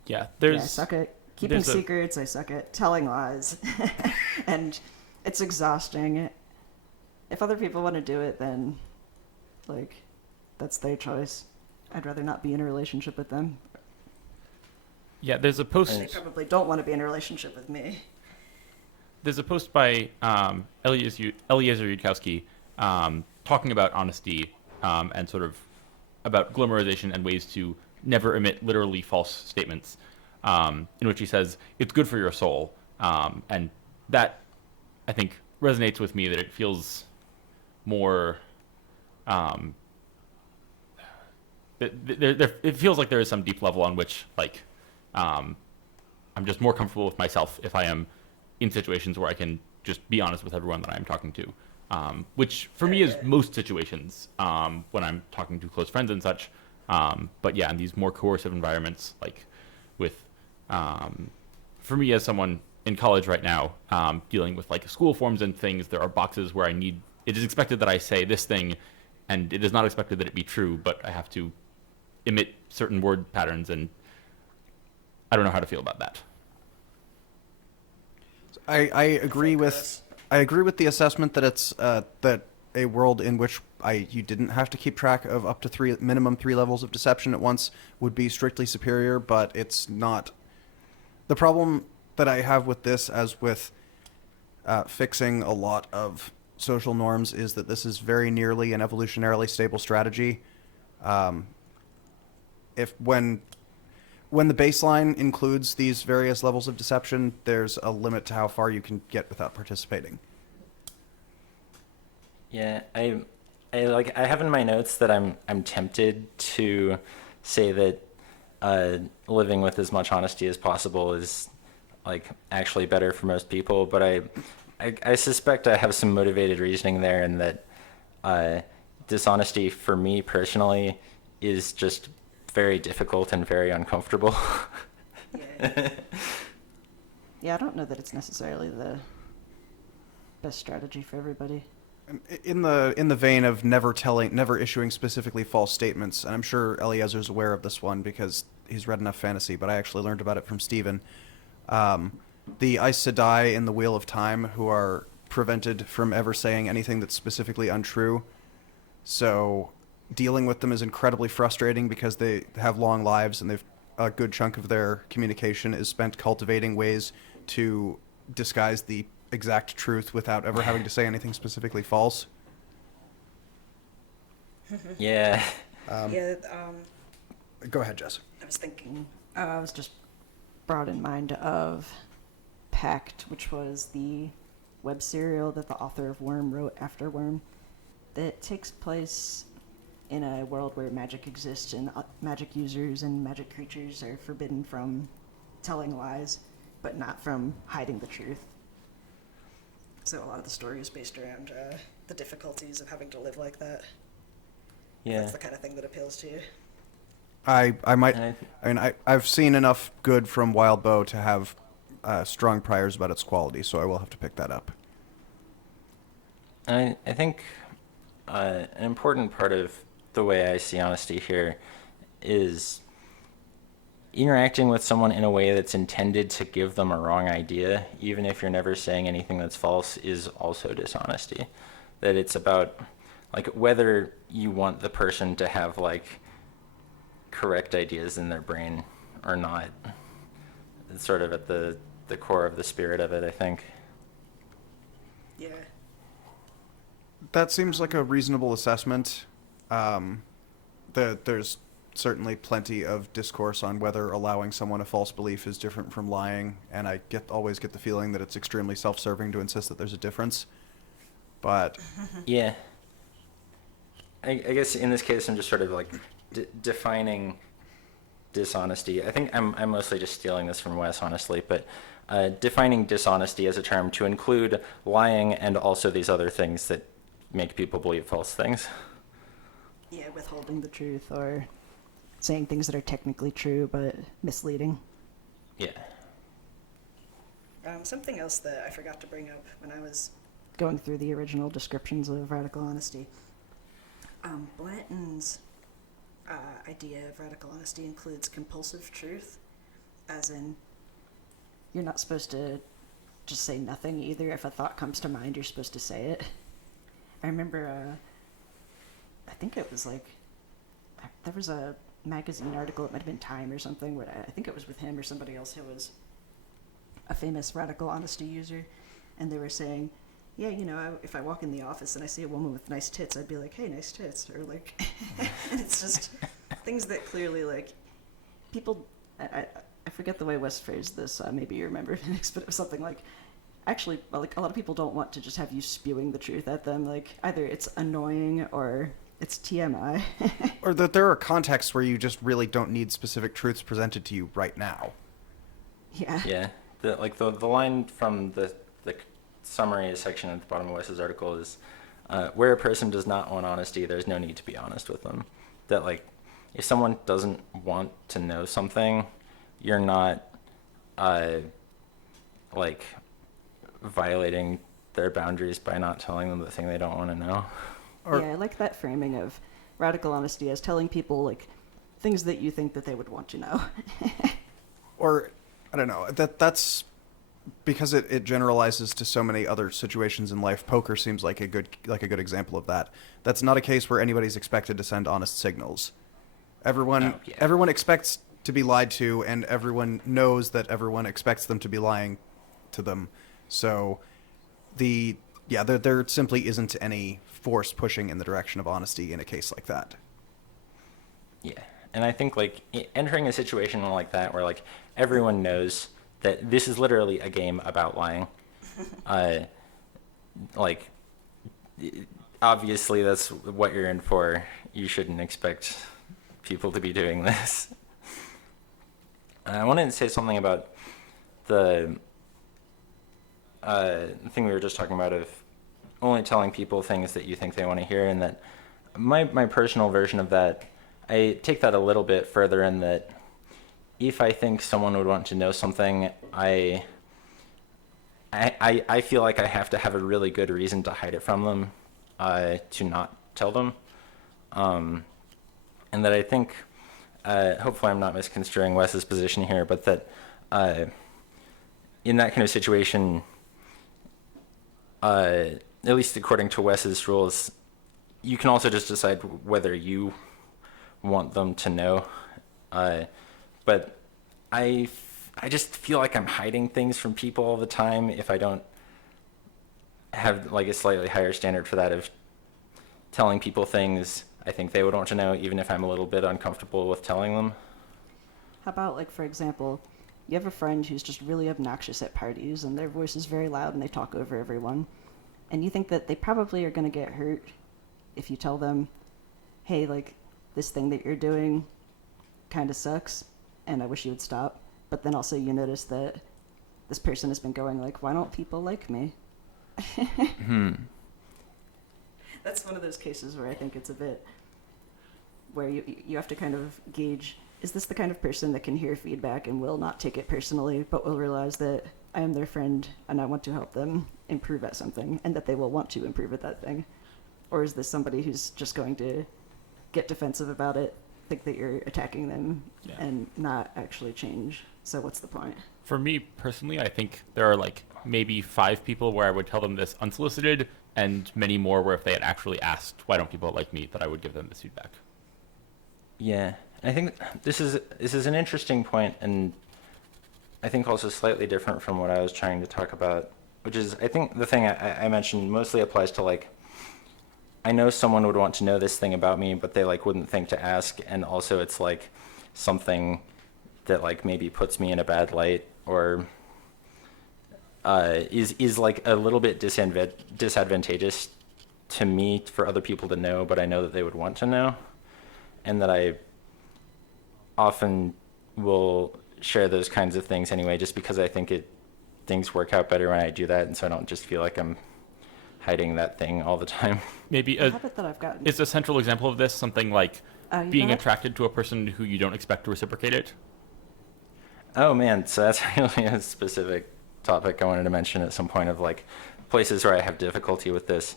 Yeah, I suck at keeping secrets. I suck at telling lies. And it's exhausting. If other people want to do it, then, like, that's their choice. I'd rather not be in a relationship with them. Yeah, there's a post. They probably don't want to be in a relationship with me. There's a post by Eliezer Yudkowsky talking about honesty and sort of about glamorization and ways to never emit literally false statements, in which he says it's good for your soul, and that I think resonates with me that it feels more it feels like there is some deep level on which like I'm just more comfortable with myself if I am in situations where I can just be honest with everyone that I'm talking to, which for me is most situations when I'm talking to close friends and such. But yeah, in these more coercive environments, like with for me as someone in college right now, dealing with like school forms and things, there are boxes where it is expected that I say this thing, and it is not expected that it be true, but I have to emit certain word patterns, and I don't know how to feel about that. I agree with the assessment that it's that a world in which you didn't have to keep track of up to minimum three levels of deception at once would be strictly superior, but it's not. The problem that I have with this, as with fixing a lot of social norms, is that this is very nearly an evolutionarily stable strategy. When the baseline includes these various levels of deception, there's a limit to how far you can get without participating. Yeah, I have in my notes that I'm tempted to say that living with as much honesty as possible is like actually better for most people, but I suspect I have some motivated reasoning there, and that dishonesty for me personally is just very difficult and very uncomfortable. Yeah. Yeah, I don't know that it's necessarily the best strategy for everybody. In the vein of never issuing specifically false statements, and I'm sure Eliezer's aware of this one because he's read enough fantasy, but I actually learned about it from Stephen. The Aes Sedai in the Wheel of Time, who are prevented from ever saying anything that's specifically untrue. So dealing with them is incredibly frustrating because they have long lives, and a good chunk of their communication is spent cultivating ways to disguise the exact truth without ever having to say anything specifically false. Yeah. Go ahead, Jess. I was thinking, I was just brought in mind of Pact, which was the web serial that the author of Worm wrote after Worm, that takes place in a world where magic exists and magic users and magic creatures are forbidden from telling lies, but not from hiding the truth. So a lot of the story is based around the difficulties of having to live like that. Yeah. That's the kind of thing that appeals to you. I've seen enough good from Wild Bow to have strong priors about its quality, so I will have to pick that up. I think an important part of the way I see honesty here is interacting with someone in a way that's intended to give them a wrong idea, even if you're never saying anything that's false, is also dishonesty. That it's about like whether you want the person to have like correct ideas in their brain or not. It's sort of at the core of the spirit of it, I think. Yeah. That seems like a reasonable assessment. There's certainly plenty of discourse on whether allowing someone a false belief is different from lying, and I always get the feeling that it's extremely self-serving to insist that there's a difference. But yeah, I guess in this case I'm just sort of like defining dishonesty. I think I'm mostly just stealing this from Wes, honestly, but defining dishonesty as a term to include lying and also these other things that make people believe false things. Yeah, withholding the truth or saying things that are technically true but misleading. Yeah. Something else that I forgot to bring up when I was going through the original descriptions of radical honesty. Blanton's idea of radical honesty includes compulsive truth, as in you're not supposed to just say nothing either. If a thought comes to mind, you're supposed to say it. I remember, I think it was like, there was a magazine article, it might have been Time or something, where I think it was with him or somebody else who was a famous radical honesty user, and they were saying, yeah, you know, if I walk in the office and I see a woman with nice tits, I'd be like, hey, nice tits, or like, and it's just things that clearly, like, people, I forget the way Wes phrased this, maybe you remember, Phoenix, but it was something like, actually, like, a lot of people don't want to just have you spewing the truth at them. Like, either it's annoying or it's TMI. Or that there are contexts where you just really don't need specific truths presented to you right now. Yeah. Yeah, the line from the summary section at the bottom of Wes's article is, where a person does not want honesty, there's no need to be honest with them. That like, if someone doesn't want to know something, you're not, like, violating their boundaries by not telling them the thing they don't want to know. Or- Yeah, I like that framing of radical honesty as telling people, like, things that you think that they would want to know. Or, I don't know, that's because it generalizes to so many other situations in life. Poker seems like a good example of that. That's not a case where anybody's expected to send honest signals. Everyone expects to be lied to, and everyone knows that everyone expects them to be lying to them. So there simply isn't any force pushing in the direction of honesty in a case like that. Yeah, and I think like entering a situation like that where like everyone knows that this is literally a game about lying, like obviously that's what you're in for. You shouldn't expect people to be doing this. I wanted to say something about the thing we were just talking about of only telling people things that you think they want to hear, and that my personal version of that, I take that a little bit further in that if I think someone would want to know something, I feel like I have to have a really good reason to hide it from them, to not tell them, and that I think, hopefully I'm not misconstruing Wes's position here, but that in that kind of situation, at least according to Wes's rules, you can also just decide whether you want them to know. But I just feel like I'm hiding things from people all the time if I don't have like a slightly higher standard for that of telling people things I think they would want to know, even if I'm a little bit uncomfortable with telling them. How about, like, for example, you have a friend who's just really obnoxious at parties, and their voice is very loud, and they talk over everyone, and you think that they probably are going to get hurt if you tell them, hey, like, this thing that you're doing kind of sucks, and I wish you would stop. But then also you notice that this person has been going, like, why don't people like me? That's one of those cases where I think it's a bit where you have to kind of gauge, is this the kind of person that can hear feedback and will not take it personally, but will realize that I am their friend and I want to help them improve at something, and that they will want to improve at that thing? Or is this somebody who's just going to get defensive about it, think that you're attacking them, and not actually change? So what's the point? For me personally, I think there are like maybe 5 people where I would tell them this unsolicited, and many more where if they had actually asked, why don't people like me, that I would give them this feedback. Yeah, I think this is an interesting point, and I think also slightly different from what I was trying to talk about, which is, I think the thing I mentioned mostly applies to, like, I know someone would want to know this thing about me, but they like wouldn't think to ask, and also it's like something that like maybe puts me in a bad light, or is like a little bit disadvantageous to me for other people to know, but I know that they would want to know, and that I often will share those kinds of things anyway, just because I think things work out better when I do that, and so I don't just feel like I'm hiding that thing all the time. Maybe A habit that I've gotten. is a central example of this something like You being got it? attracted to a person who you don't expect to reciprocate it? Oh man, so that's really a specific topic I wanted to mention at some point, of like places where I have difficulty with this.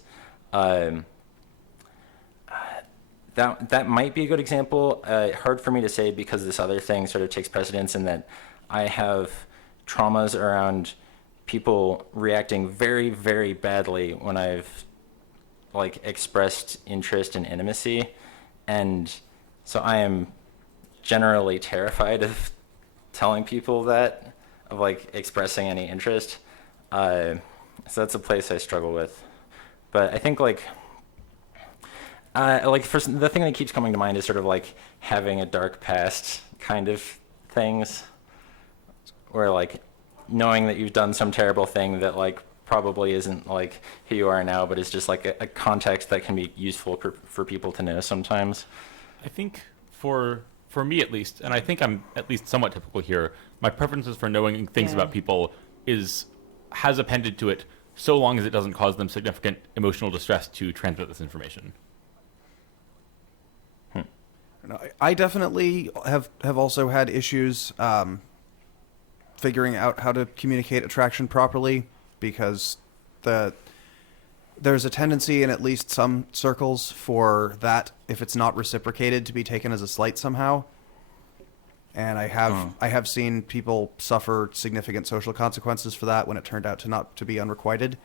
That might be a good example. Hard for me to say because this other thing sort of takes precedence in that I have traumas around people reacting very, very badly when I've like expressed interest and intimacy, and so I am generally terrified of telling people that, of like expressing any interest. So that's a place I struggle with. But I think like first, the thing that keeps coming to mind is sort of like having a dark past kind of things, where like knowing that you've done some terrible thing that like probably isn't like who you are now, but is just like a context that can be useful for people to know sometimes. I think for me at least, and I think I'm at least somewhat typical here, my preferences for knowing things about people has appended to it so long as it doesn't cause them significant emotional distress to transmit this information. I definitely have also had issues figuring out how to communicate attraction properly, because there's a tendency in at least some circles for that, if it's not reciprocated, to be taken as a slight somehow. And I have seen people suffer significant social consequences for that when it turned out to be unrequited.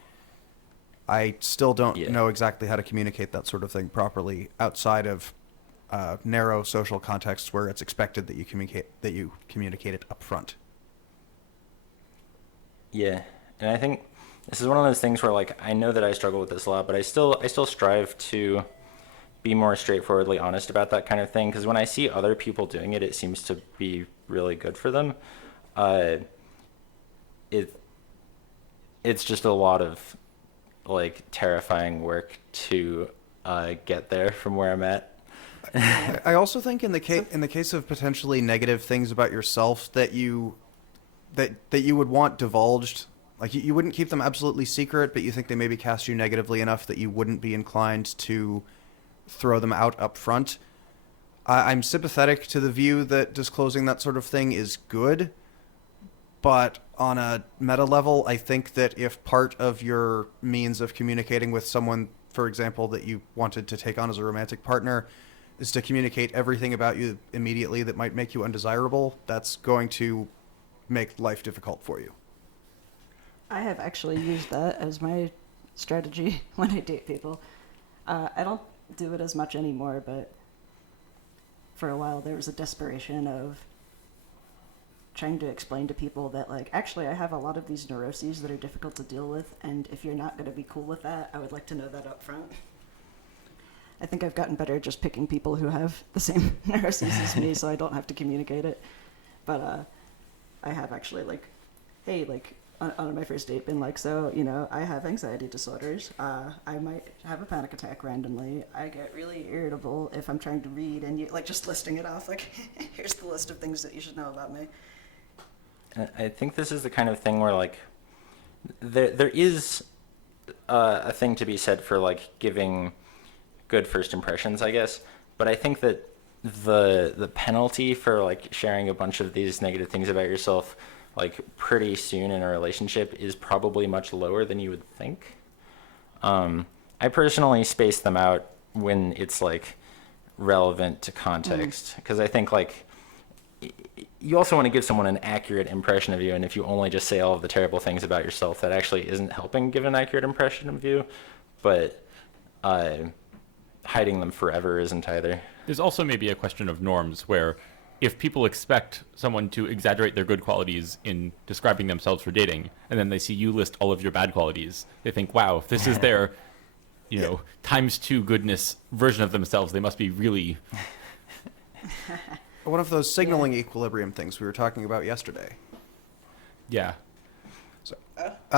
I still don't know exactly how to communicate that sort of thing properly outside of narrow social contexts where it's expected that you communicate it up front. Yeah, and I think this is one of those things where like I know that I struggle with this a lot, but I still strive to be more straightforwardly honest about that kind of thing, because when I see other people doing it, it seems to be really good for them. It's just a lot of like terrifying work to get there from where I'm at. I also think in the case of potentially negative things about yourself that you would want divulged, like you wouldn't keep them absolutely secret, but you think they maybe cast you negatively enough that you wouldn't be inclined to throw them out up front. I'm sympathetic to the view that disclosing that sort of thing is good, but on a meta level, I think that if part of your means of communicating with someone, for example, that you wanted to take on as a romantic partner, is to communicate everything about you immediately that might make you undesirable, that's going to make life difficult for you. I have actually used that as my strategy when I date people. I don't do it as much anymore, but for a while there was a desperation of trying to explain to people that, like, actually I have a lot of these neuroses that are difficult to deal with, and if you're not going to be cool with that, I would like to know that up front. I think I've gotten better just picking people who have the same neuroses as me so I don't have to communicate it. But I have actually, like, hey, like, on my first date been like, so, you know, I have anxiety disorders. I might have a panic attack randomly. I get really irritable if I'm trying to read, and you, like, just listing it off, like, here's the list of things that you should know about me. I think this is the kind of thing where like there is a thing to be said for like giving good first impressions, I guess. But I think that the penalty for like sharing a bunch of these negative things about yourself like pretty soon in a relationship is probably much lower than you would think. I personally space them out when it's like relevant to context, because I think like you also want to give someone an accurate impression of you, and if you only just say all of the terrible things about yourself, that actually isn't helping give an accurate impression of you. But hiding them forever isn't either. There's also maybe a question of norms where if people expect someone to exaggerate their good qualities in describing themselves for dating, and then they see you list all of your bad qualities, they think, wow, if this is their, you know, ×2 goodness version of themselves, they must be really... One of those signaling equilibrium things we were talking about yesterday. Yeah. So,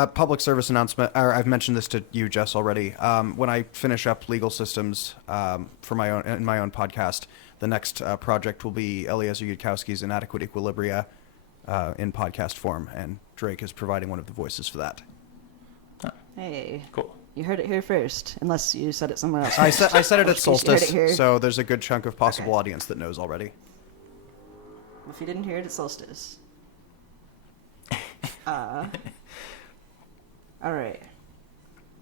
public service announcement, or I've mentioned this to you, Jess, already. When I finish up legal systems for my own podcast, the next project will be Eliezer Yudkowsky's Inadequate Equilibria in podcast form, and Drake is providing one of the voices for that. Hey. Cool. You heard it here first, unless you said it somewhere else. I said it at Which case you heard it here. Solstice, so there's a good chunk of possible audience that knows already. If you didn't hear it at Solstice. Alright.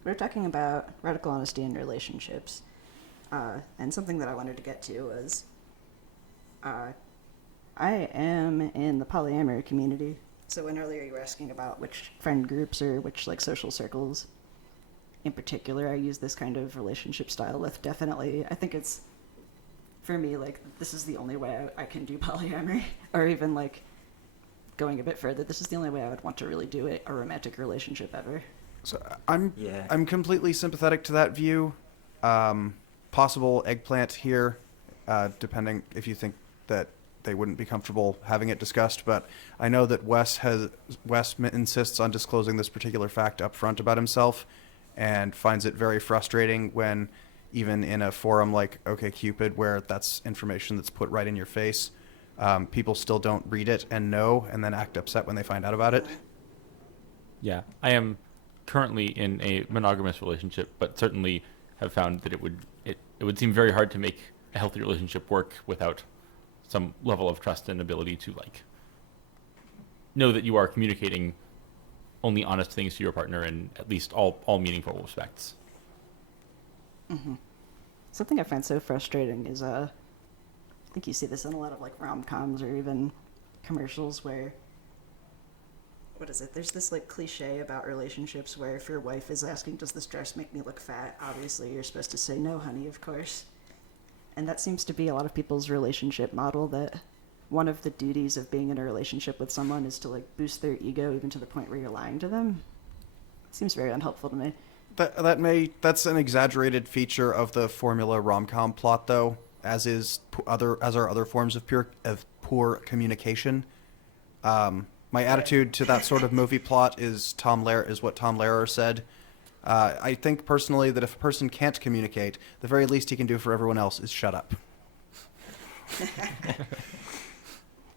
We're talking about radical honesty in relationships. And something that I wanted to get to was, I am in the polyamory community. So when earlier you were asking about which friend groups or which like social circles in particular I use this kind of relationship style with, definitely, I think it's, for me, like, this is the only way I can do polyamory, or even, like, going a bit further, this is the only way I would want to really do it, a romantic relationship ever. So I'm completely sympathetic to that view. Possible eggplant here, depending if you think that they wouldn't be comfortable having it discussed. But I know that Wes insists on disclosing this particular fact up front about himself, and finds it very frustrating when, even in a forum like OkCupid, where that's information that's put right in your face, people still don't read it and know, and then act upset when they find out about it. Yeah, I am currently in a monogamous relationship, but certainly have found that it would seem very hard to make a healthy relationship work without some level of trust and ability to like know that you are communicating only honest things to your partner in at least all meaningful respects. Mm-hmm. Something I find so frustrating is I think you see this in a lot of like rom-coms or even commercials where, what is it? There's this like cliche about relationships where if your wife is asking, does this dress make me look fat? Obviously you're supposed to say, no, honey, of course. And that seems to be a lot of people's relationship model, that one of the duties of being in a relationship with someone is to like boost their ego even to the point where you're lying to them. It seems very unhelpful to me. That's an exaggerated feature of the formula rom-com plot, though, as are other forms of poor communication. My attitude to that sort of movie plot is what Tom Lehrer said. I think personally that if a person can't communicate, the very least he can do for everyone else is shut up.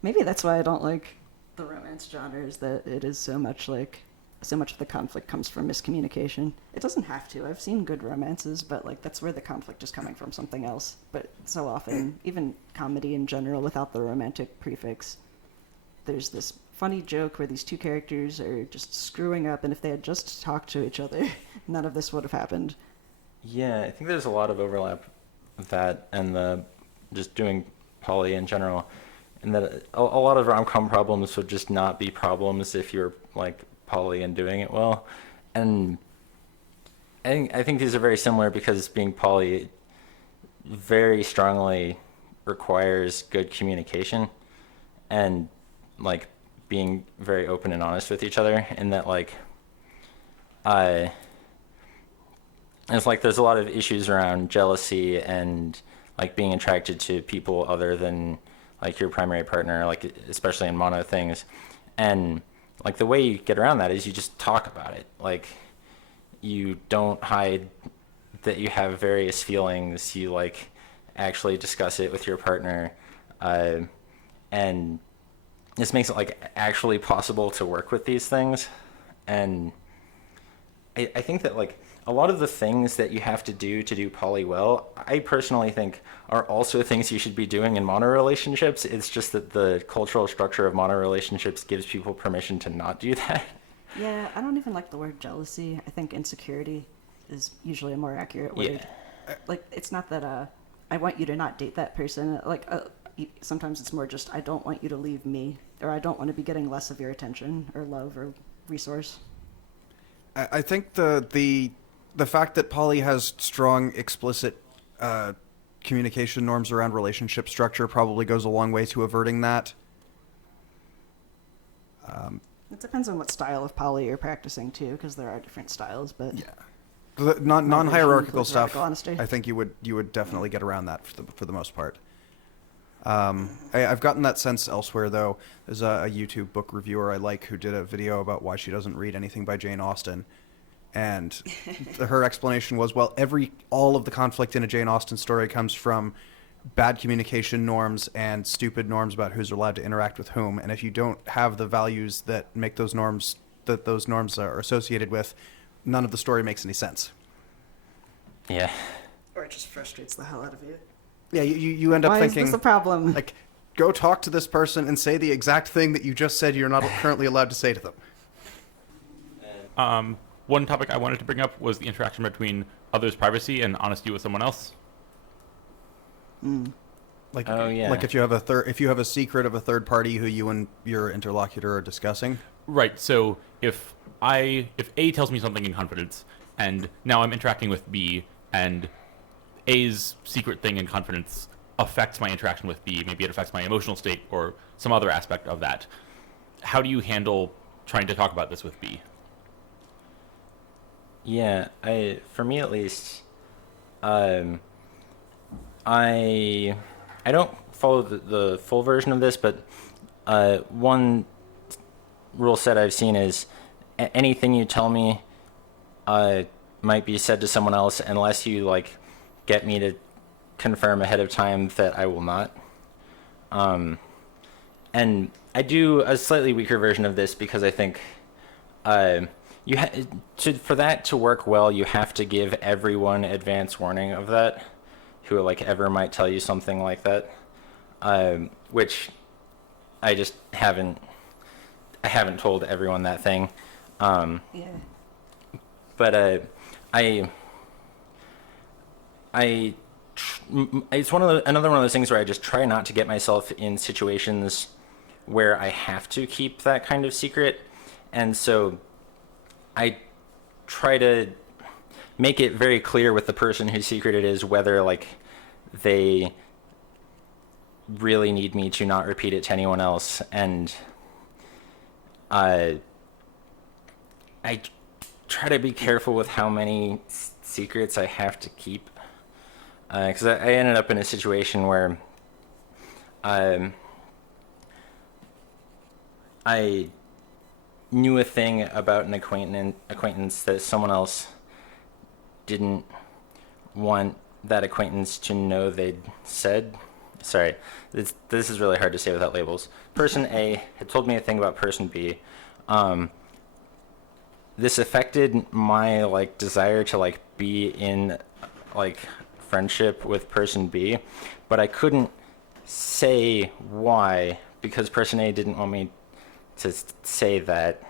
Maybe that's why I don't like the romance genre, is that it is so much of the conflict comes from miscommunication. It doesn't have to. I've seen good romances, but like that's where the conflict is coming from something else. But so often, even comedy in general, without the romantic prefix, there's this funny joke where these two characters are just screwing up, and if they had just talked to each other, none of this would have happened. Yeah, I think there's a lot of overlap with that and just doing poly in general. And that a lot of rom-com problems would just not be problems if you're like poly and doing it well. And I think these are very similar because being poly very strongly requires good communication and like being very open and honest with each other, and that like it's like there's a lot of issues around jealousy and like being attracted to people other than like your primary partner, like especially in mono things. And like the way you get around that is you just talk about it. Like you don't hide that you have various feelings. You like actually discuss it with your partner, and this makes it like actually possible to work with these things. And I think that like a lot of the things that you have to do poly well, I personally think are also things you should be doing in mono relationships. It's just that the cultural structure of mono relationships gives people permission to not do that. Yeah, I don't even like the word jealousy. I think insecurity is usually a more accurate word. Yeah. Like, it's not that I want you to not date that person. Like, sometimes it's more just I don't want you to leave me, or I don't want to be getting less of your attention or love or resource. I think the fact that poly has strong, explicit communication norms around relationship structure probably goes a long way to averting that. It depends on what style of poly you're practicing too, because there are different styles. But yeah, the non-hierarchical includes stuff, radical honesty. I think you would definitely get around that for the most part. I've gotten that sense elsewhere, though. There's a YouTube book reviewer I like who did a video about why she doesn't read anything by Jane Austen. And her explanation was, well, all of the conflict in a Jane Austen story comes from bad communication norms and stupid norms about who's allowed to interact with whom. And if you don't have the values that make those norms are associated with, none of the story makes any sense. Yeah. Or it just frustrates the hell out of you. Yeah, you end up thinking, is this a problem? Like, go talk to this person and say the exact thing that you just said you're not currently allowed to say to them. One topic I wanted to bring up was the interaction between others' privacy and honesty with someone else. Like, oh, yeah. Like if you have a secret of a third party who you and your interlocutor are discussing. Right. So if A tells me something in confidence, and now I'm interacting with B, and A's secret thing in confidence affects my interaction with B, maybe it affects my emotional state or some other aspect of that, how do you handle trying to talk about this with B? Yeah, for me at least, I don't follow the full version of this, but one rule set I've seen is anything you tell me might be said to someone else unless you like get me to confirm ahead of time that I will not. And I do a slightly weaker version of this because I think for that to work well, you have to give everyone advance warning of that, who like ever might tell you something like that, which I just haven't. I haven't told everyone that thing. Yeah. But it's another one of those things where I just try not to get myself in situations where I have to keep that kind of secret, and so I try to make it very clear with the person whose secret it is whether like they really need me to not repeat it to anyone else, and I try to be careful with how many secrets I have to keep, because I ended up in a situation where I knew a thing about an acquaintance that someone else didn't want that acquaintance to know they'd said. Sorry, this is really hard to say without labels. Person A had told me a thing about person B. This affected my like desire to like be in like friendship with person B, but I couldn't say why because person A didn't want me to say that.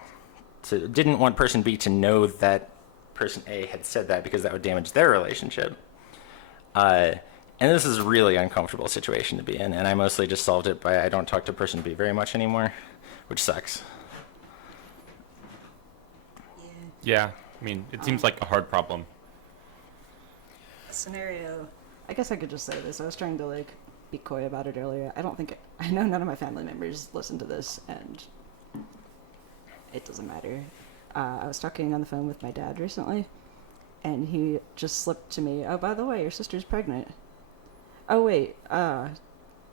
Didn't want person B to know that person A had said that because that would damage their relationship. And this is a really uncomfortable situation to be in, and I mostly just solved it by I don't talk to person B very much anymore, which sucks. Yeah, I mean, it seems like a hard problem. Scenario. I guess I could just say this. I was trying to like be coy about it earlier. I know none of my family members listen to this, and it doesn't matter. I was talking on the phone with my dad recently, and he just slipped to me, "Oh, by the way, your sister's pregnant." Oh wait,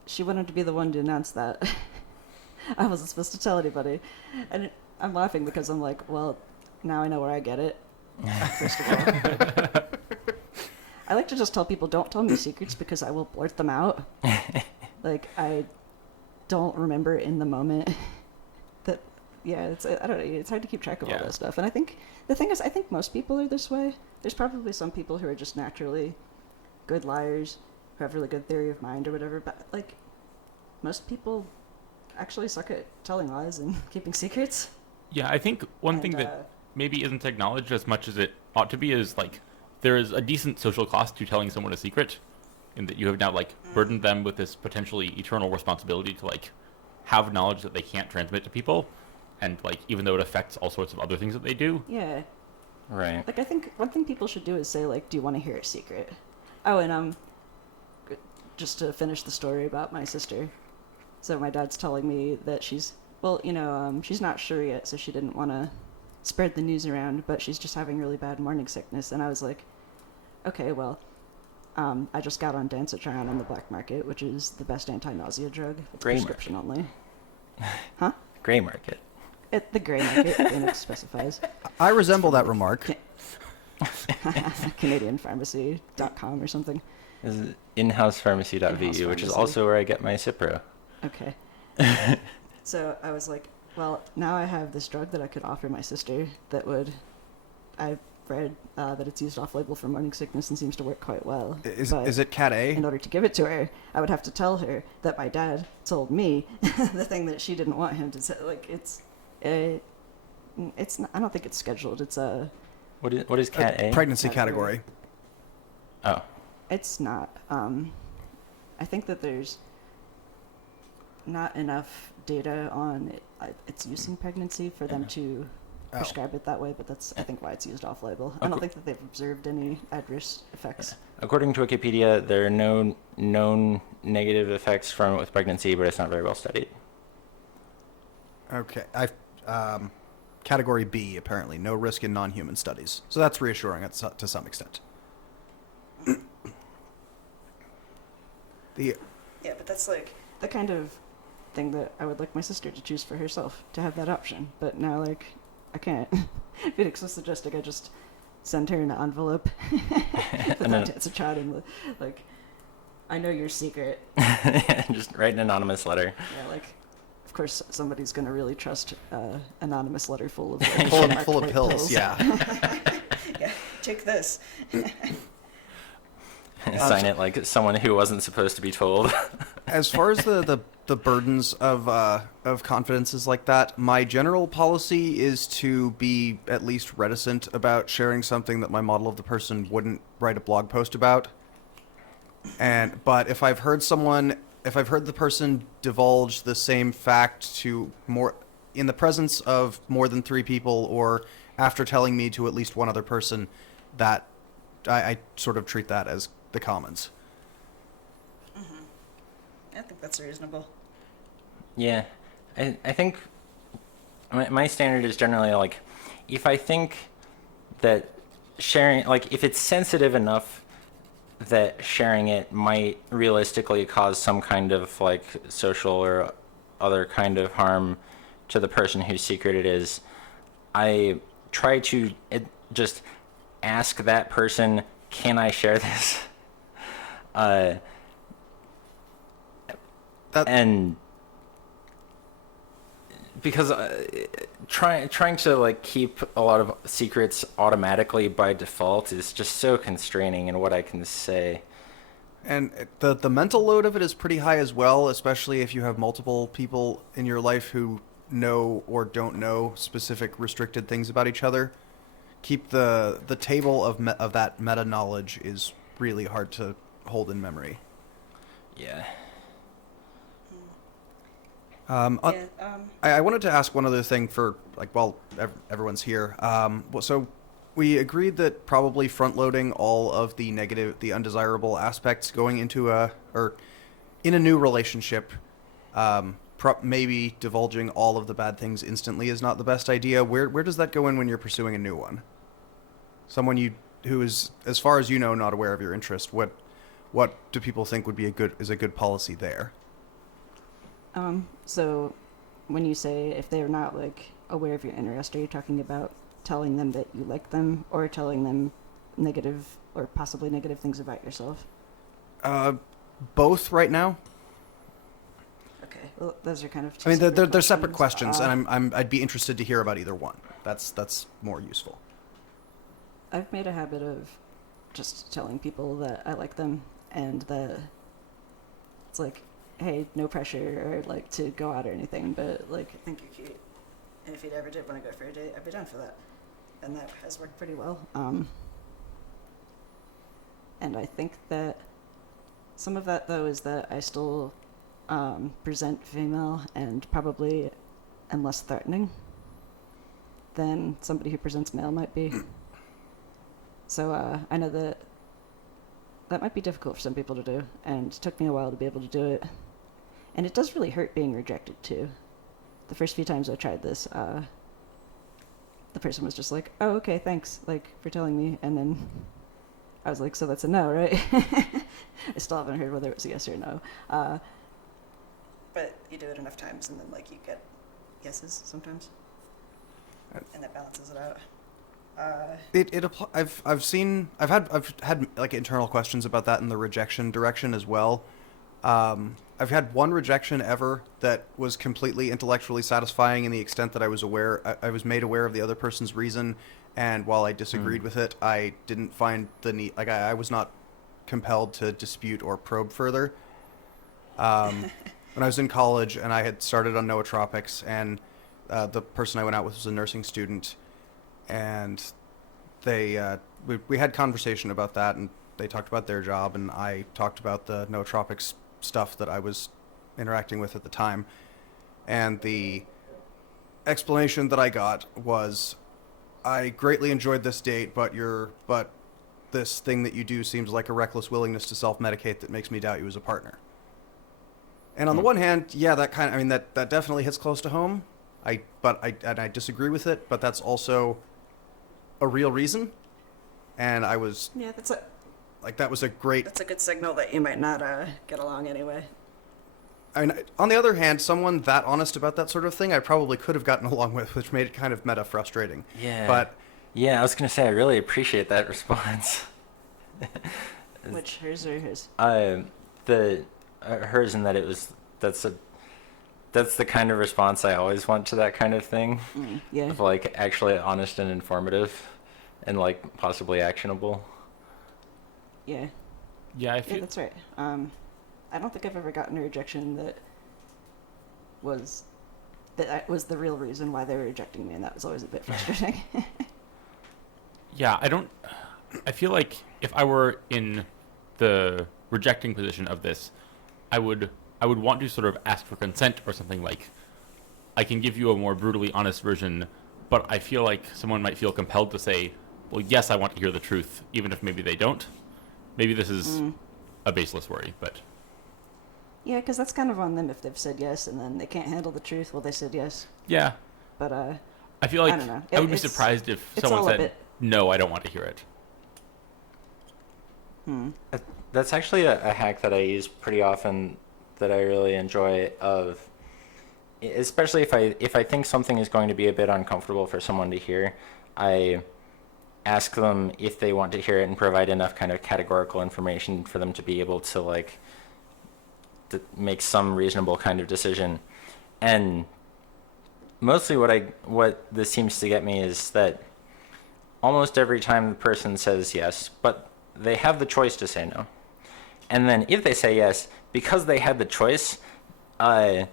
she wanted to be the one to announce that. I wasn't supposed to tell anybody, and I'm laughing because I'm like, well, now I know where I get it. First of all, I like to just tell people, don't tell me secrets because I will blurt them out. Like I don't remember in the moment that. Yeah, I don't know. It's hard to keep track of all that stuff, and I think the thing is, I think most people are this way. There's probably some people who are just naturally good liars, who have really good theory of mind or whatever, but like most people actually suck at telling lies and keeping secrets. Yeah, I think one thing that maybe isn't acknowledged as much as it ought to be is like there is a decent social cost to telling someone a secret, in that you have now like burdened them with this potentially eternal responsibility to like have knowledge that they can't transmit to people, and like even though it affects all sorts of other things that they do. Yeah. Right. Like I think one thing people should do is say like, "Do you want to hear a secret?" Oh, and just to finish the story about my sister. So my dad's telling me that she's not sure yet, so she didn't want to spread the news around, but she's just having really bad morning sickness. And I was like, okay, well, I just got on Danceatron on the black market, which is the best anti-nausea drug. It's Gray prescription only. Huh? Gray market. The gray market, Phoenix specifies. I resemble that remark. CanadianPharmacy.com or something. This is inhousepharmacy.vu, which is also where I get my Cipro. Okay. So I was like, well, now I have this drug that I could offer my sister I've read that it's used off-label for morning sickness and seems to work quite well. Is it Cat A? In order to give it to her, I would have to tell her that my dad told me the thing that she didn't want him to say. Like, it's not, I don't think it's scheduled. It's a... What is Cat A? Pregnancy category. Oh. It's not. I think that there's not enough data on its use in pregnancy for them to prescribe it that way, but that's, I think, why it's used off-label. I don't think that they've observed any adverse effects. According to Wikipedia, there are no known negative effects from it with pregnancy, but it's not very well studied. Okay. Category B, apparently. No risk in non-human studies. So that's reassuring to some extent. Yeah, but that's like the kind of thing that I would like my sister to choose for herself, to have that option. But now, like, I can't. Phoenix was suggesting I just send her an envelope with the contents of chat and, like, I know your secret. Just write an anonymous letter. Yeah, like, of course, somebody's going to really trust anonymous letter full of, Full, full of pills, yeah. Yeah, take this. Sign it like someone who wasn't supposed to be told. As far as the burdens of confidences like that, my general policy is to be at least reticent about sharing something that my model of the person wouldn't write a blog post about. But if I've heard the person divulge the same fact to more in the presence of more than 3 people, or after telling me to at least one other person, that I sort of treat that as the commons. I think that's reasonable. Yeah, I think my standard is generally like, if I think that sharing, like, if it's sensitive enough that sharing it might realistically cause some kind of like social or other kind of harm to the person whose secret it is, I try to just ask that person, can I share this? And because trying to like keep a lot of secrets automatically by default is just so constraining in what I can say. And the mental load of it is pretty high as well, especially if you have multiple people in your life who know or don't know specific restricted things about each other. Keep the table of that meta knowledge is really hard to hold in memory. Yeah. I wanted to ask one other thing for, like, while everyone's here. So we agreed that probably front-loading all of the negative, the undesirable aspects going into in a new relationship, maybe divulging all of the bad things instantly is not the best idea. Where does that go in when you're pursuing a new one? Someone who is, as far as you know, not aware of your interest. What do people think would be a good policy there? So when you say if they're not, like, aware of your interest, are you talking about telling them that you like them, or telling them negative or possibly negative things about yourself? Both right now. Okay, well, those are kind of two I mean, separate they're separate questions, questions. and I'd be interested to hear about either one. That's more useful. I've made a habit of just telling people that I like them, and that it's like, hey, no pressure or like to go out or anything, but like, I think you're cute, and if you ever did want to go for a date, I'd be down for that, and that has worked pretty well. And I think that some of that, though, is that I still present female and probably am less threatening than somebody who presents male might be. So I know that might be difficult for some people to do, and it took me a while to be able to do it. And it does really hurt being rejected, too. The first few times I tried this, the person was just like, oh, okay, thanks, like, for telling me. And then I was like, so that's a no, right? I still haven't heard whether it was a yes or a no. But you do it enough times, and then, like, you get yeses sometimes. And that balances it out. I've had like internal questions about that in the rejection direction as well. I've had one rejection ever that was completely intellectually satisfying in the extent that I was made aware of the other person's reason, and while I disagreed with it, I didn't find the need, like, I was not compelled to dispute or probe further. When I was in college and I had started on nootropics, and the person I went out with was a nursing student, and we had conversation about that, and they talked about their job, and I talked about the nootropics stuff that I was interacting with at the time. And the explanation that I got was, I greatly enjoyed this date, but this thing that you do seems like a reckless willingness to self-medicate that makes me doubt you as a partner. And on the one hand, yeah, that definitely hits close to home. I disagree with it, but that's also a real reason. And Yeah, that was a great... That's a good signal that you might not get along anyway. I mean, on the other hand, someone that honest about that sort of thing, I probably could have gotten along with, which made it kind of meta frustrating. Yeah. But Yeah, I was gonna say I really appreciate that response. Which, hers or his? The hers in that that's the kind of response I always want to that kind of thing, Yeah. of like actually honest and informative, and like possibly actionable. Yeah. Yeah, I Yeah, feel that's right. I don't think I've ever gotten a rejection that was the real reason why they were rejecting me, and that was always a bit frustrating. yeah, I feel like if I were in the rejecting position of this, I would want to sort of ask for consent or something like, I can give you a more brutally honest version, but I feel like someone might feel compelled to say, well, yes, I want to hear the truth, even if maybe they don't. Maybe this is a baseless worry, but Yeah, because that's kind of on them if they've said yes and then they can't handle the truth. Well, they said yes, yeah, but I feel like I don't know. I would be It's- surprised if it's someone all a said, bit- no, I don't want to hear it. That's actually a hack that I use pretty often that I really enjoy, of especially if I think something is going to be a bit uncomfortable for someone to hear, I ask them if they want to hear it and provide enough kind of categorical information for them to be able to like make some reasonable kind of decision. And mostly what this seems to get me is that almost every time the person says yes, but they have the choice to say no. And then if they say yes, because they had the choice, they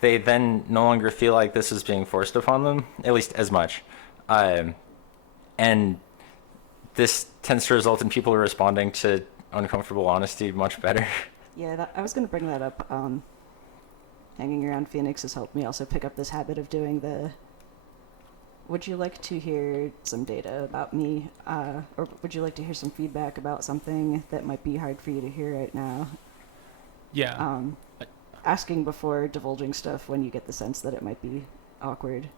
then no longer feel like this is being forced upon them, at least as much. And this tends to result in people responding to uncomfortable honesty much better. yeah, I was going to bring that up. Hanging around Phoenix has helped me also pick up this habit of doing the, would you like to hear some data about me? Or would you like to hear some feedback about something that might be hard for you to hear right now? Yeah. Asking before divulging stuff when you get the sense that it might be awkward,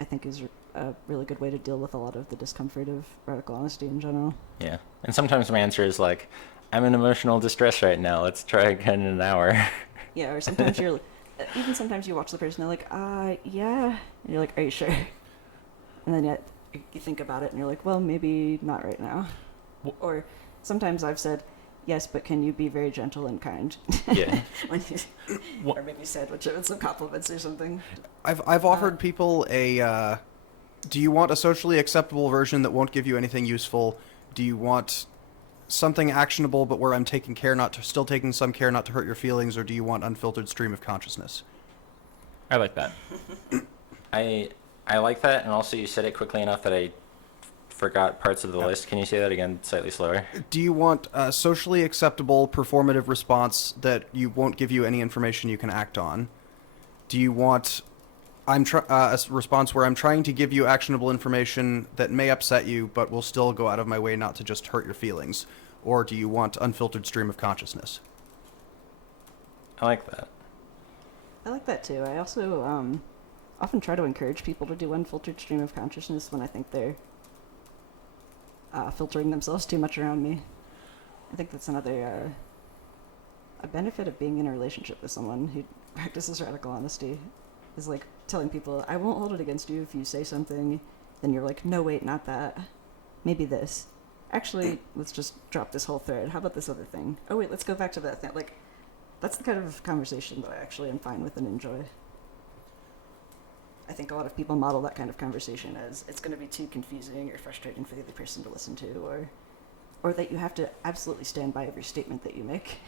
I think is a really good way to deal with a lot of the discomfort of radical honesty in general. Yeah. And sometimes my answer is like, I'm in emotional distress right now. Let's try again in an hour. Yeah, or sometimes you're, even sometimes you watch the person, they're like, yeah. And you're like, are you sure? And then yet you think about it and you're like, well, maybe not right now. Or sometimes I've said, yes, but can you be very gentle and kind? Yeah. When you, or maybe sandwich it with some compliments or something. I've offered people a, do you want a socially acceptable version that won't give you anything useful? Do you want something actionable but where I'm still taking some care not to hurt your feelings, or do you want unfiltered stream of consciousness? I like that. I like that, and also you said it quickly enough that I forgot parts of the list. Can you say that again slightly slower? Do you want a socially acceptable performative response that you won't give you any information you can act on? Do you want a response where I'm trying to give you actionable information that may upset you but will still go out of my way not to just hurt your feelings? Or do you want unfiltered stream of consciousness? I like that. I like that too. I also often try to encourage people to do unfiltered stream of consciousness when I think they're filtering themselves too much around me. I think that's another a benefit of being in a relationship with someone who practices radical honesty, is like telling people, I won't hold it against you if you say something, then you're like, no, wait, not that. Maybe this. Actually, let's just drop this whole thread. How about this other thing? Oh, wait, let's go back to that thing. Like, that's the kind of conversation that I actually am fine with and enjoy. I think a lot of people model that kind of conversation as it's going to be too confusing or frustrating for the other person to listen to, or that you have to absolutely stand by every statement that you make.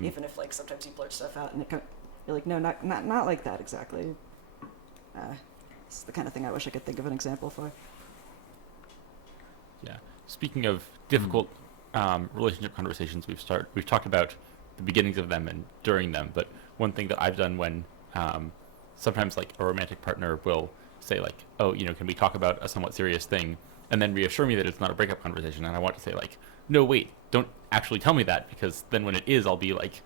Even if, like, sometimes you blurt stuff out and you're like, no, not like that exactly. It's the kind of thing I wish I could think of an example for. Yeah. Speaking of difficult relationship conversations, we've talked about the beginnings of them and during them. But one thing that I've done when sometimes like a romantic partner will say like, oh, can we talk about a somewhat serious thing, and then reassure me that it's not a breakup conversation, and I want to say like, no, wait, don't actually tell me that, because then when it is, I'll be like,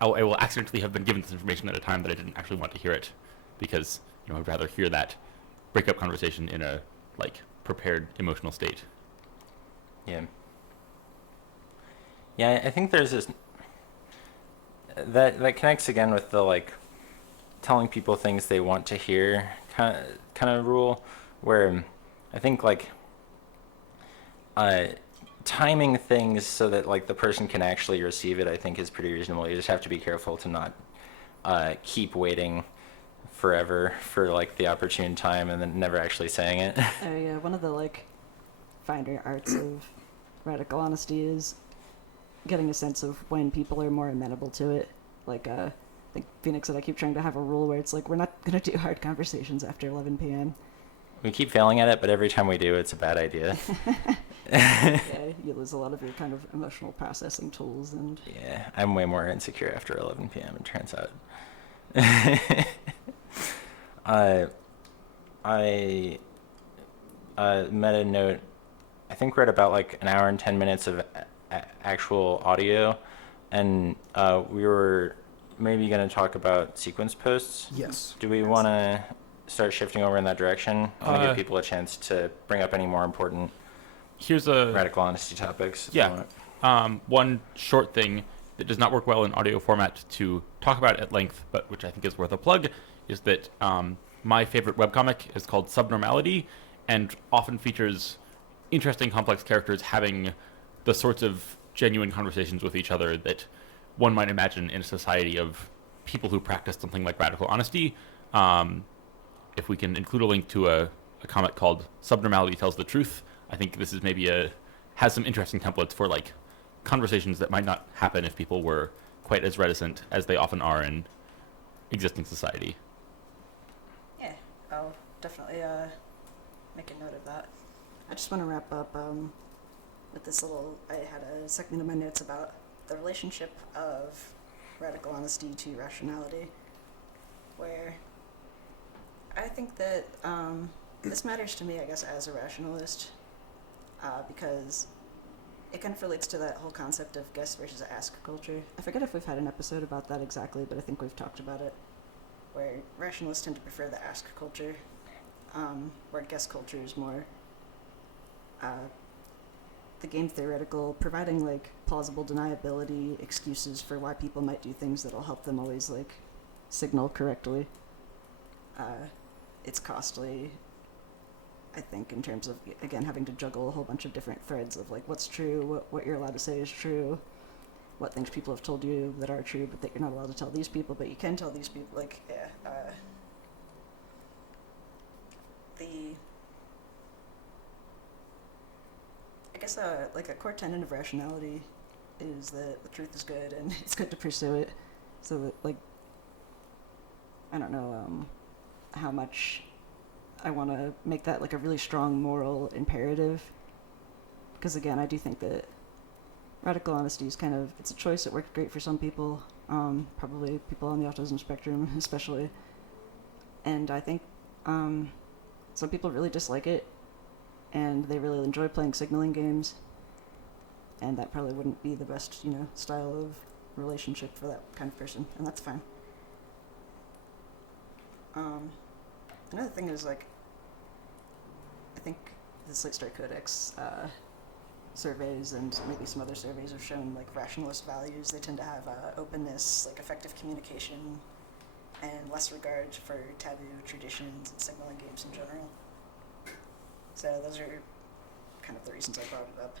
I will accidentally have been given this information at a time that I didn't actually want to hear it, because I'd rather hear that breakup conversation in a like prepared emotional state. Yeah. Yeah, I think there's that connects again with the like telling people things they want to hear kind of rule, where I think like uh, timing things so that like the person can actually receive it, I think is pretty reasonable. You just have to be careful to not keep waiting forever for like the opportune time and then never actually saying it. Oh yeah, one of the like finer arts of radical honesty is getting a sense of when people are more amenable to it. Like I think Phoenix said, I keep trying to have a rule where it's like we're not gonna do hard conversations after 11 p.m. We keep failing at it, but every time we do, it's a bad idea. Yeah, you lose a lot of your kind of emotional processing tools, and Yeah, I'm way more insecure after 11 p.m. It turns out. I meta note. I think we're at about like an hour and 10 minutes of actual audio, and we were maybe going to talk about sequence posts. Yes. Do we want to start shifting over in that direction? I want to give Uh, people a chance to bring up any more important Here's a radical honesty topics. If you Yeah. want. One short thing that does not work well in audio format to talk about at length, but which I think is worth a plug, is that my favorite webcomic is called Subnormality, and often features interesting, complex characters having the sorts of genuine conversations with each other that one might imagine in a society of people who practice something like radical honesty. If we can include a link to a comic called Subnormality Tells the Truth, I think this is maybe has some interesting templates for like conversations that might not happen if people were quite as reticent as they often are in existing society. yeah, I'll definitely make a note of that. I just want to wrap up with this little. I had a segment in my notes about the relationship of radical honesty to rationality, where I think that this matters to me, I guess, as a rationalist, because it kind of relates to that whole concept of guess versus ask culture. I forget if we've had an episode about that exactly, but I think we've talked about it, where rationalists tend to prefer the ask culture, where guess culture is more the game theoretical, providing like plausible deniability, excuses for why people might do things that'll help them always like signal correctly. It's costly, I think, in terms of, again, having to juggle a whole bunch of different threads of like what's true, what you're allowed to say is true, what things people have told you that are true but that you're not allowed to tell these people, but you can tell these people, like, yeah. I guess like a core tenet of rationality is that the truth is good and it's good to pursue it, so that, like, I don't know how much I want to make that like a really strong moral imperative, because again, I do think that radical honesty is kind of, it's a choice that worked great for some people, probably people on the autism spectrum especially, and I think some people really dislike it and they really enjoy playing signaling games, and that probably wouldn't be the best, style of relationship for that kind of person, and that's fine. Another thing is, like, I think the Slate Star Codex surveys and maybe some other surveys have shown, like, rationalist values. They tend to have openness, like effective communication, and less regard for taboo traditions and signaling games in general. So those are kind of the reasons I brought it up.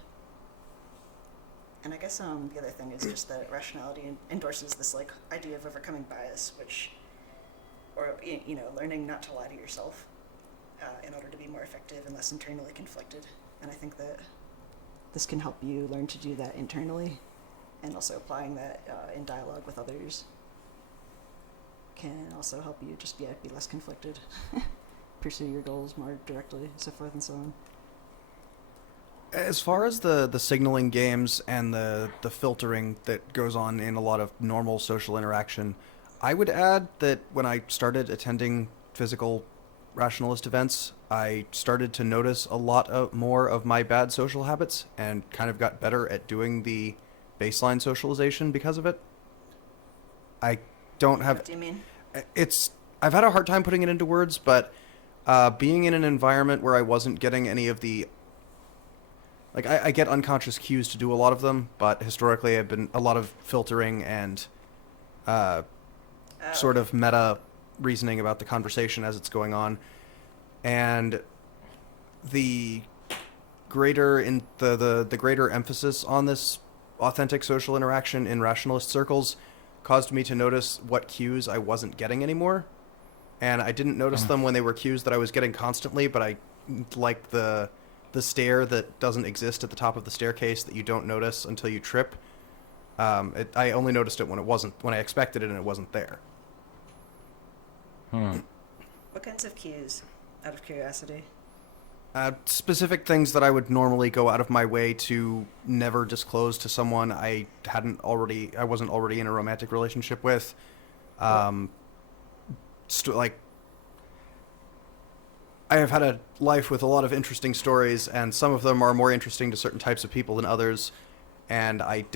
And I guess the other thing is just that rationality endorses this, like, idea of overcoming bias, which, or, learning not to lie to yourself in order to be more effective and less internally conflicted. And I think that this can help you learn to do that internally, and also applying that in dialogue with others can also help you just, be less conflicted, pursue your goals more directly, so forth and so on. As far as the signaling games and the filtering that goes on in a lot of normal social interaction, I would add that when I started attending physical rationalist events, I started to notice a lot more of my bad social habits and kind of got better at doing the baseline socialization because of it. I don't have... What do you mean? I've had a hard time putting it into words, but being in an environment where I wasn't getting any of the... Like, I get unconscious cues to do a lot of them, but historically I've been a lot of filtering and sort of meta reasoning about the conversation as it's going on, and the the greater emphasis on this authentic social interaction in rationalist circles caused me to notice what cues I wasn't getting anymore. And I didn't notice them when they were cues that I was getting constantly, but I like the stair that doesn't exist at the top of the staircase that you don't notice until you trip. I only noticed it when I expected it and it wasn't there. What kinds of cues, out of curiosity? Specific things that I would normally go out of my way to never disclose to someone I wasn't already in a romantic relationship with. Like, I have had a life with a lot of interesting stories, and some of them are more interesting to certain types of people than others. And I've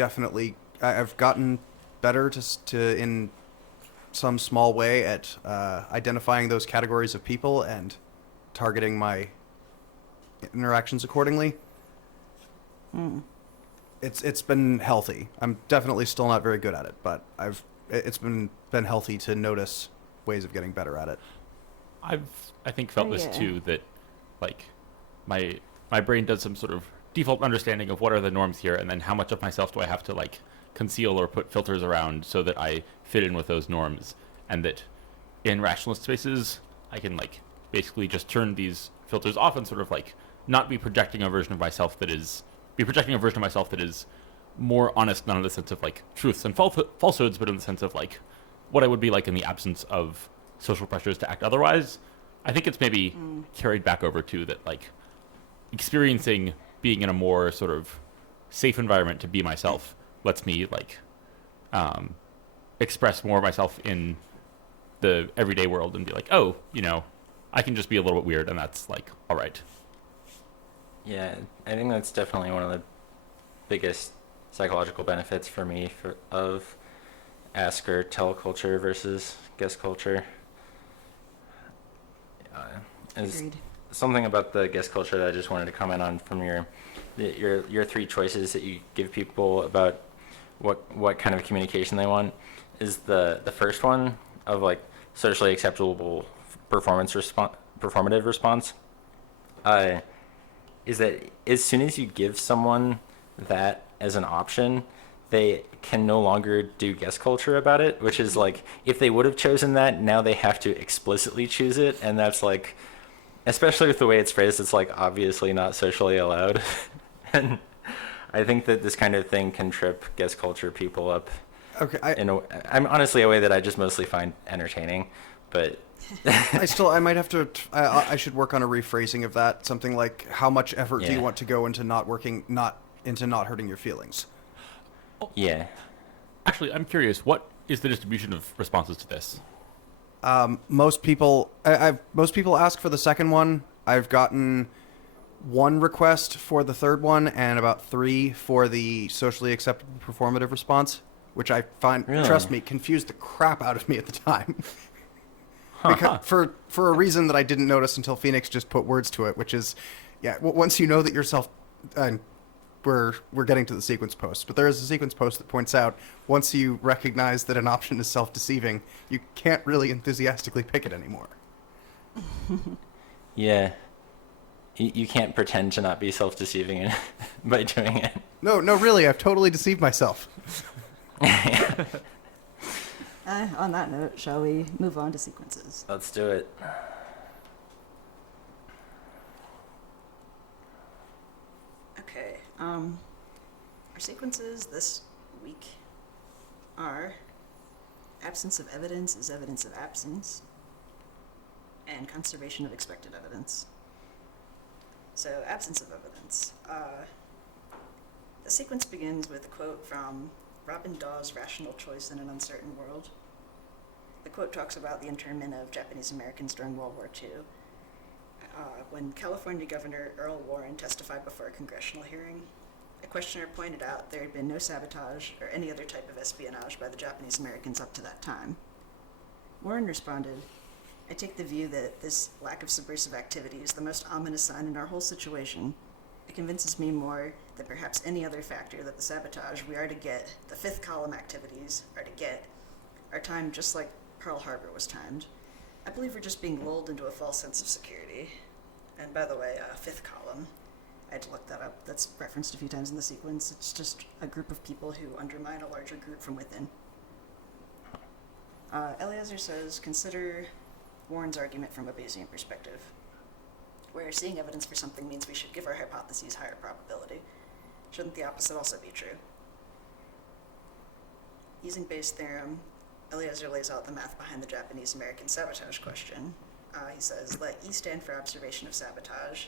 gotten better to in some small way at identifying those categories of people and targeting my interactions accordingly. It's been healthy. I'm definitely still not very good at it, but it's been healthy to notice ways of getting better at it. I think felt this too, that like my brain does some sort of default understanding of what are the norms here, and then how much of myself do I have to like conceal or put filters around so that I fit in with those norms, and that in rationalist spaces I can like basically just turn these filters off and sort of like not be projecting a version of myself that is more honest, not in the sense of like truths and falsehoods, but in the sense of like what I would be like in the absence of social pressures to act otherwise. I think it's maybe carried back over to that, like experiencing being in a more sort of safe environment to be myself lets me like express more of myself in the everyday world and be like, oh, I can just be a little bit weird, and that's like all right. Yeah, I think that's definitely one of the biggest psychological benefits for me of ask or tell culture versus guest culture. Is Agreed. something about the guest culture that I just wanted to comment on from your three choices that you give people about what kind of communication they want. Is the first one of like socially acceptable performative response, is that as soon as you give someone that as an option, they can no longer do guest culture about it, which is like, if they would have chosen that, now they have to explicitly choose it, and that's like, especially with the way it's phrased, it's like obviously not socially allowed. And I think that this kind of thing can trip guest culture people up. Okay, I'm honestly a way that I just mostly find entertaining, but I might have to. I should work on a rephrasing of that. Something like, how much effort do you want to go into not hurting your feelings? Yeah. Actually, I'm curious, what is the distribution of responses to this? Most people ask for the second one. I've gotten one request for the third one and about 3 for the socially acceptable performative response, which I find, trust me, confused the crap out of me at the time. Because for a reason that I didn't notice until Phoenix just put words to it, which is, once you know that yourself, we're getting to the sequence post, but there is a sequence post that points out once you recognize that an option is self-deceiving, you can't really enthusiastically pick it anymore. Yeah. You can't pretend to not be self-deceiving by doing it. No, really, I've totally deceived myself. On that note, shall we move on to sequences? Let's do it. Okay. Our sequences this week are absence of evidence is evidence of absence, and conservation of expected evidence. So, absence of evidence. The sequence begins with a quote from Robin Dawes' Rational Choice in an Uncertain World. The quote talks about the internment of Japanese Americans during World War II. When California Governor Earl Warren testified before a congressional hearing, a questioner pointed out there had been no sabotage or any other type of espionage by the Japanese Americans up to that time. Warren responded, "I take the view that this lack of subversive activity is the most ominous sign in our whole situation. It convinces me more than perhaps any other factor that the sabotage we are to get, the fifth column activities are to get, are timed just like Pearl Harbor was timed. I believe we're just being lulled into a false sense of security. And by the way, fifth column, I had to look that up. That's referenced a few times in the sequence. It's just a group of people who undermine a larger group from within. Eneasz says, consider Warren's argument from a Bayesian perspective, where seeing evidence for something means we should give our hypotheses higher probability. Shouldn't the opposite also be true? Using Bayes' theorem, Eneasz lays out the math behind the Japanese-American sabotage question. He says, let E stand for observation of sabotage,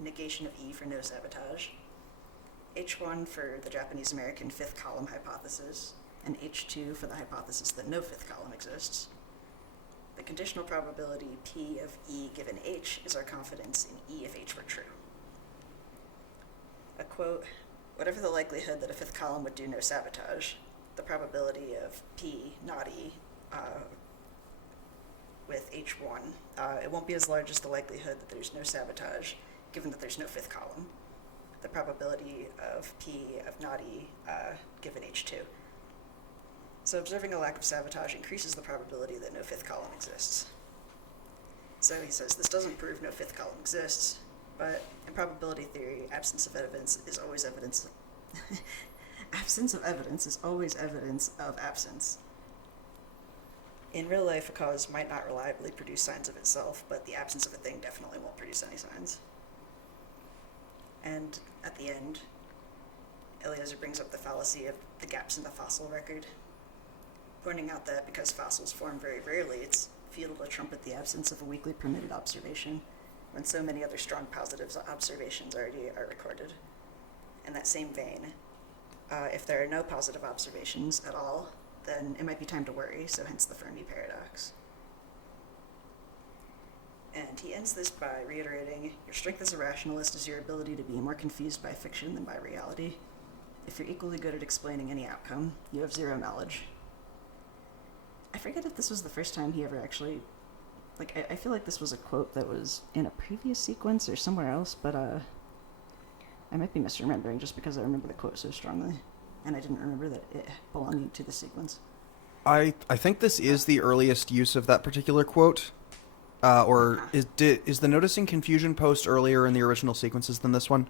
negation of E for no sabotage, H1 for the Japanese-American fifth column hypothesis, and H2 for the hypothesis that no fifth column exists. The conditional probability P of E given H is our confidence in E if H were true. A quote, whatever the likelihood that a fifth column would do no sabotage, the probability of P, not E, with H1, it won't be as large as the likelihood that there's no sabotage, given that there's no fifth column. The probability of P of not E given H2. So observing a lack of sabotage increases the probability that no fifth column exists. So he says this doesn't prove no fifth column exists, but in probability theory, absence of evidence is always evidence. Absence of evidence is always evidence of absence. In real life, a cause might not reliably produce signs of itself, but the absence of a thing definitely won't produce any signs. And at the end, Eneasz brings up the fallacy of the gaps in the fossil record, pointing out that because fossils form very rarely, it's futile to trumpet the absence of a weakly permitted observation, when so many other strong positive observations already are recorded. In that same vein, if there are no positive observations at all, then it might be time to worry, so hence the Fermi paradox. And he ends this by reiterating, your strength as a rationalist is your ability to be more confused by fiction than by reality. If you're equally good at explaining any outcome, you have zero knowledge. I forget if this was the first time he ever actually... I feel like this was a quote that was in a previous sequence or somewhere else, but I might be misremembering just because I remember the quote so strongly, and I didn't remember that it belonged to the sequence. I think this is the earliest use of that particular quote. Is the noticing confusion post earlier in the original sequences than this one?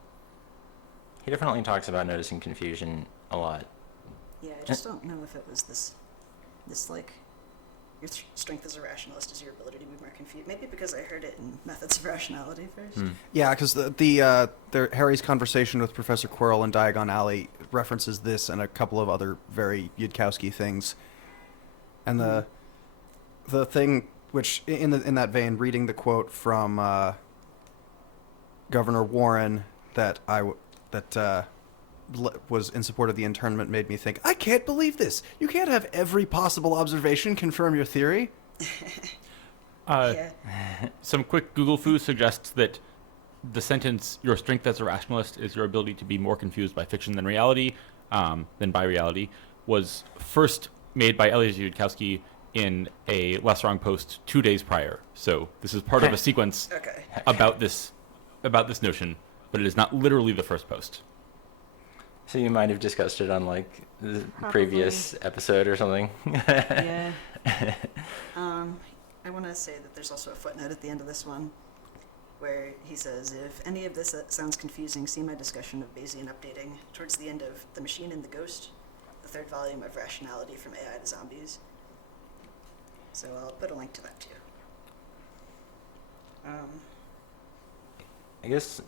He definitely talks about noticing confusion a lot. Yeah, I just don't know if it was this your strength as a rationalist is your ability to be more confused. Maybe because I heard it in Methods of Rationality first. Yeah, because Harry's conversation with Professor Quirrell in Diagon Alley references this and a couple of other very Yudkowsky things. And the thing which, in that vein, reading the quote from Governor Warren that was in support of the internment made me think, I can't believe this. You can't have every possible observation confirm your theory. Yeah. Some quick Google foo suggests that the sentence, your strength as a rationalist is your ability to be more confused by fiction than reality, than by reality, was first made by Eneasz Yudkowsky in a Less Wrong post 2 days prior. So this is part of a sequence Okay. about this notion, but it is not literally the first post. So you might have discussed it on the Probably. previous episode or something. Yeah. I want to say that there's also a footnote at the end of this one where he says, if any of this sounds confusing, see my discussion of Bayesian updating towards the end of The Machine and the Ghost, the third volume of Rationality from AI to Zombies. So I'll put a link to that too. I guess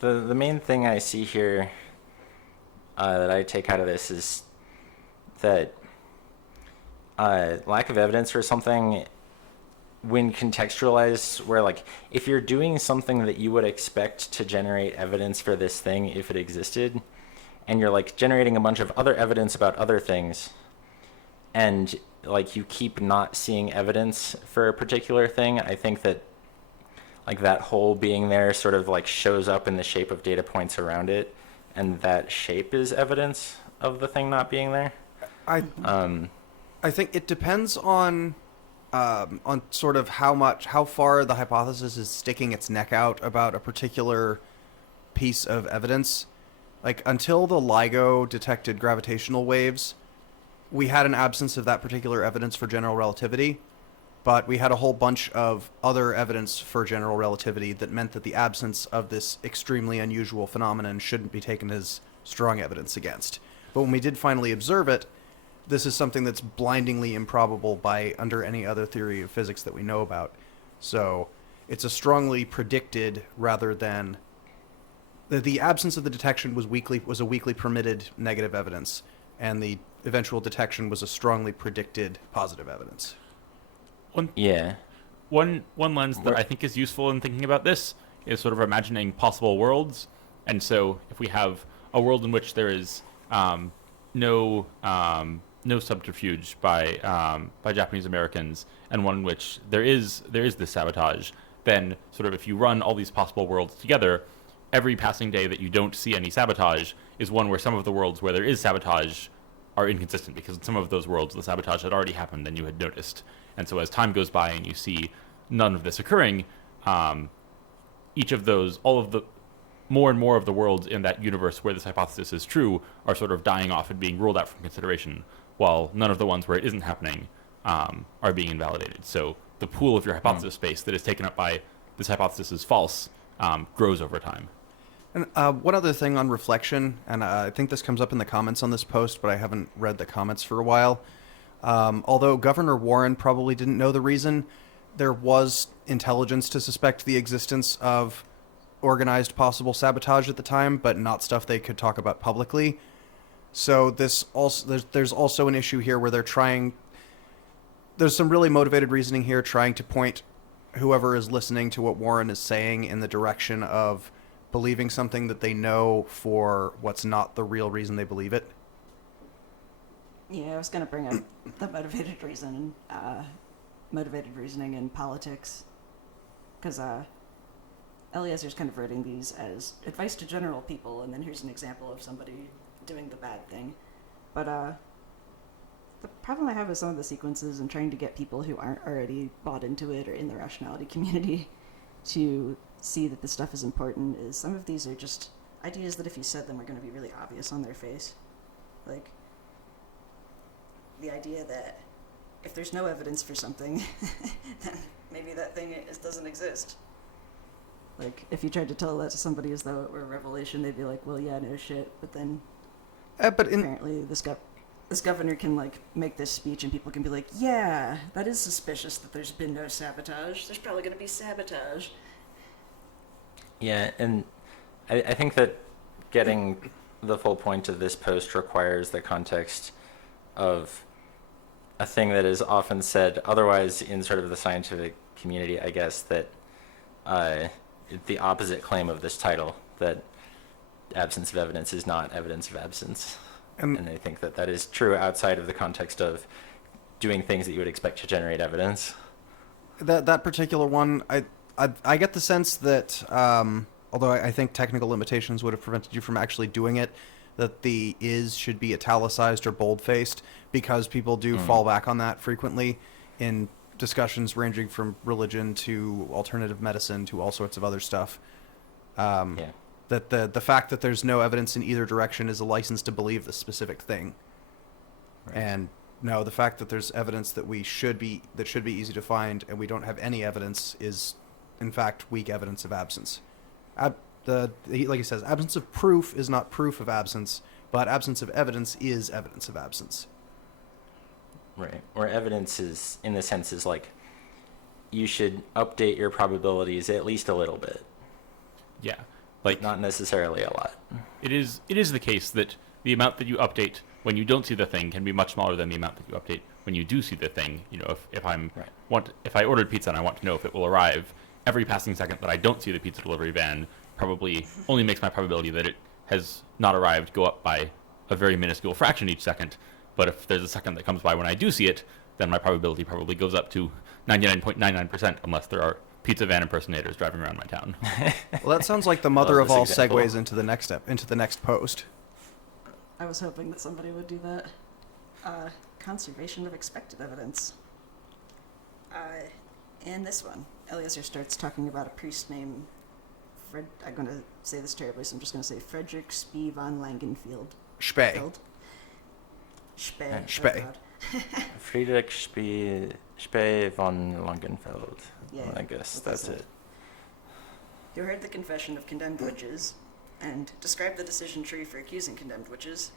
the main thing I see here that I take out of this is that lack of evidence for something, when contextualized, where if you're doing something that you would expect to generate evidence for this thing if it existed, and you're generating a bunch of other evidence about other things, and you keep not seeing evidence for a particular thing, I think that that hole being there sort of shows up in the shape of data points around it, and that shape is evidence of the thing not being there. I think it depends on sort of how far the hypothesis is sticking its neck out about a particular piece of evidence. Until the LIGO detected gravitational waves, we had an absence of that particular evidence for general relativity, but we had a whole bunch of other evidence for general relativity that meant that the absence of this extremely unusual phenomenon shouldn't be taken as strong evidence against. But when we did finally observe it, this is something that's blindingly improbable by under any other theory of physics that we know about. So it's a strongly predicted rather than the absence of the detection was a weakly permitted negative evidence, and the eventual detection was a strongly predicted positive evidence. Yeah. One lens that I think is useful in thinking about this is sort of imagining possible worlds. And so if we have a world in which there is no subterfuge by Japanese Americans, and one in which there is this sabotage, then sort of if you run all these possible worlds together, every passing day that you don't see any sabotage is one where some of the worlds where there is sabotage are inconsistent, because in some of those worlds the sabotage had already happened and you had noticed. And so as time goes by and you see none of this occurring, each of those, all of the more and more of the worlds in that universe where this hypothesis is true are sort of dying off and being ruled out from consideration, while none of the ones where it isn't happening are being invalidated. So the pool of your hypothesis space that is taken up by this hypothesis is false grows over time. And one other thing on reflection, and I think this comes up in the comments on this post, but I haven't read the comments for a while. Although Governor Warren probably didn't know the reason, there was intelligence to suspect the existence of organized possible sabotage at the time, but not stuff they could talk about publicly. So there's also an issue here where there's some really motivated reasoning here trying to point whoever is listening to what Warren is saying in the direction of believing something that they know for what's not the real reason they believe it. Yeah, I was going to bring up the motivated reasoning in politics, because Eliezer's kind of writing these as advice to general people, and then here's an example of somebody doing the bad thing. But the problem I have with some of the sequences and trying to get people who aren't already bought into it or in the rationality community to see that this stuff is important is some of these are just ideas that if you said them are going to be really obvious on their face. Like, the idea that if there's no evidence for something, then maybe that thing doesn't exist. Like, if you tried to tell that to somebody as though it were a revelation, they'd be like, well, yeah, no shit. But then apparently this governor can, like, make this speech and people can be like, yeah, that is suspicious that there's been no sabotage. There's probably going to be sabotage. Yeah, and I think that getting the full point of this post requires the context of a thing that is often said otherwise in sort of the scientific community, I guess, that the opposite claim of this title, that absence of evidence is not evidence of absence. And I think that that is true outside of the context of doing things that you would expect to generate evidence. That particular one, I get the sense that, although I think technical limitations would have prevented you from actually doing it, that the is should be italicized or bold-faced, because people do fall back on that frequently in discussions ranging from religion to alternative medicine to all sorts of other stuff. That the fact that there's no evidence in either direction is a license to believe the specific thing. Right. And no, the fact that there's evidence that should be easy to find and we don't have any evidence is, in fact, weak evidence of absence. Like he says, absence of proof is not proof of absence, but absence of evidence is evidence of absence. Right. Or evidence is, in the sense, is like, you should update your probabilities at least a little bit. Yeah. Like, not necessarily a lot. It is the case that the amount that you update when you don't see the thing can be much smaller than the amount that you update when you do see the thing. You know, if I ordered pizza and I want to know if it will arrive, every passing second that I don't see the pizza delivery van probably only makes my probability that it has not arrived go up by a very minuscule fraction each second. But if there's a second that comes by when I do see it, then my probability probably goes up to 99.99%, unless there are pizza van impersonators driving around my town. Well, that sounds like the mother of all segues into the next post. I was hoping that somebody would do that. Conservation of expected evidence. In this one, Eliezer starts talking about a priest named I'm going to say this terribly, so I'm just going to say Frederick Spee von Langenfeld. Spee. Spee. Spee. Oh, God. Friedrich Spee von Langenfeld. Yeah, I guess that's that's it. it. Who heard the confession of condemned witches, and described the decision tree for accusing condemned witches.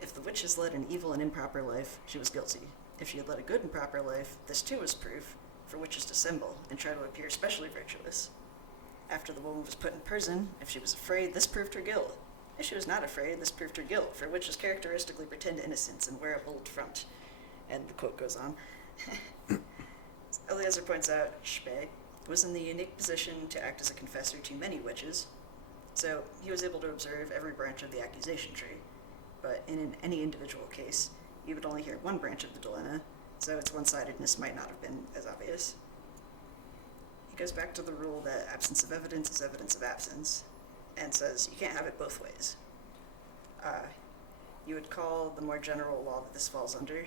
If the witch has led an evil and improper life, she was guilty. If she had led a good and proper life, this too was proof for witches to dissemble and try to appear especially virtuous. After the woman was put in prison, if she was afraid, this proved her guilt. If she was not afraid, this proved her guilt, for witches characteristically pretend innocence and wear a bold front. And the quote goes on. Eliezer points out, Spee was in the unique position to act as a confessor to many witches, so he was able to observe every branch of the accusation tree. But in any individual case, you would only hear one branch of the dilemma, so its one-sidedness might not have been as obvious. He goes back to the rule that absence of evidence is evidence of absence, and says you can't have it both ways. You would call the more general law that this falls under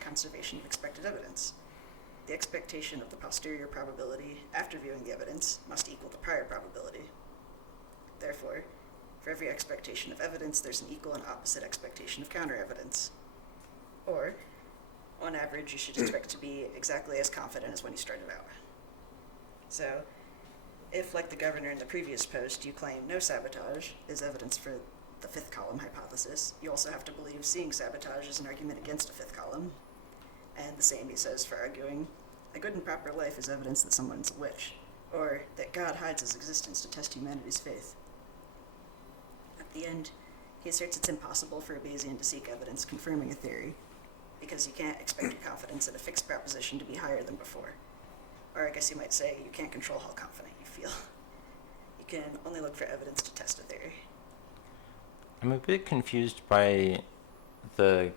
conservation of expected evidence. The expectation of the posterior probability after viewing the evidence must equal the prior probability. Therefore, for every expectation of evidence, there's an equal and opposite expectation of counter-evidence. Or, on average, you should expect to be exactly as confident as when you started out. So, if, like the governor in the previous post, you claim no sabotage is evidence for the fifth column hypothesis, you also have to believe seeing sabotage is an argument against a fifth column. And the same he says for arguing a good and proper life is evidence that someone's a witch, or that God hides his existence to test humanity's faith. At the end, he asserts it's impossible for a Bayesian to seek evidence confirming a theory, because you can't expect your confidence in a fixed proposition to be higher than before. Or I guess you might say you can't control how confident you feel. You can only look for evidence to test a theory. I'm a bit confused by the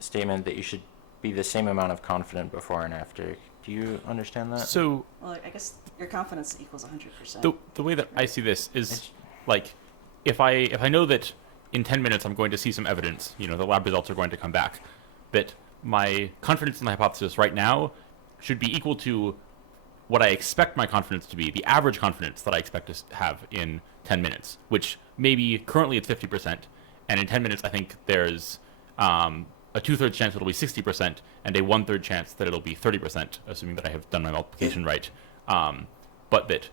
statement that you should be the same amount of confident before and after. Do you understand that? So Well, I guess your confidence equals 100%. the way that I see this is like if I know that in 10 minutes I'm going to see some evidence, the lab results are going to come back, that my confidence in the hypothesis right now should be equal to what I expect my confidence to be, the average confidence that I expect to have in 10 minutes, which maybe currently it's 50%, and in 10 minutes I think there's a 2/3 chance it'll be 60%, and a 1/3 chance that it'll be 30%, assuming that I have done my multiplication right. But that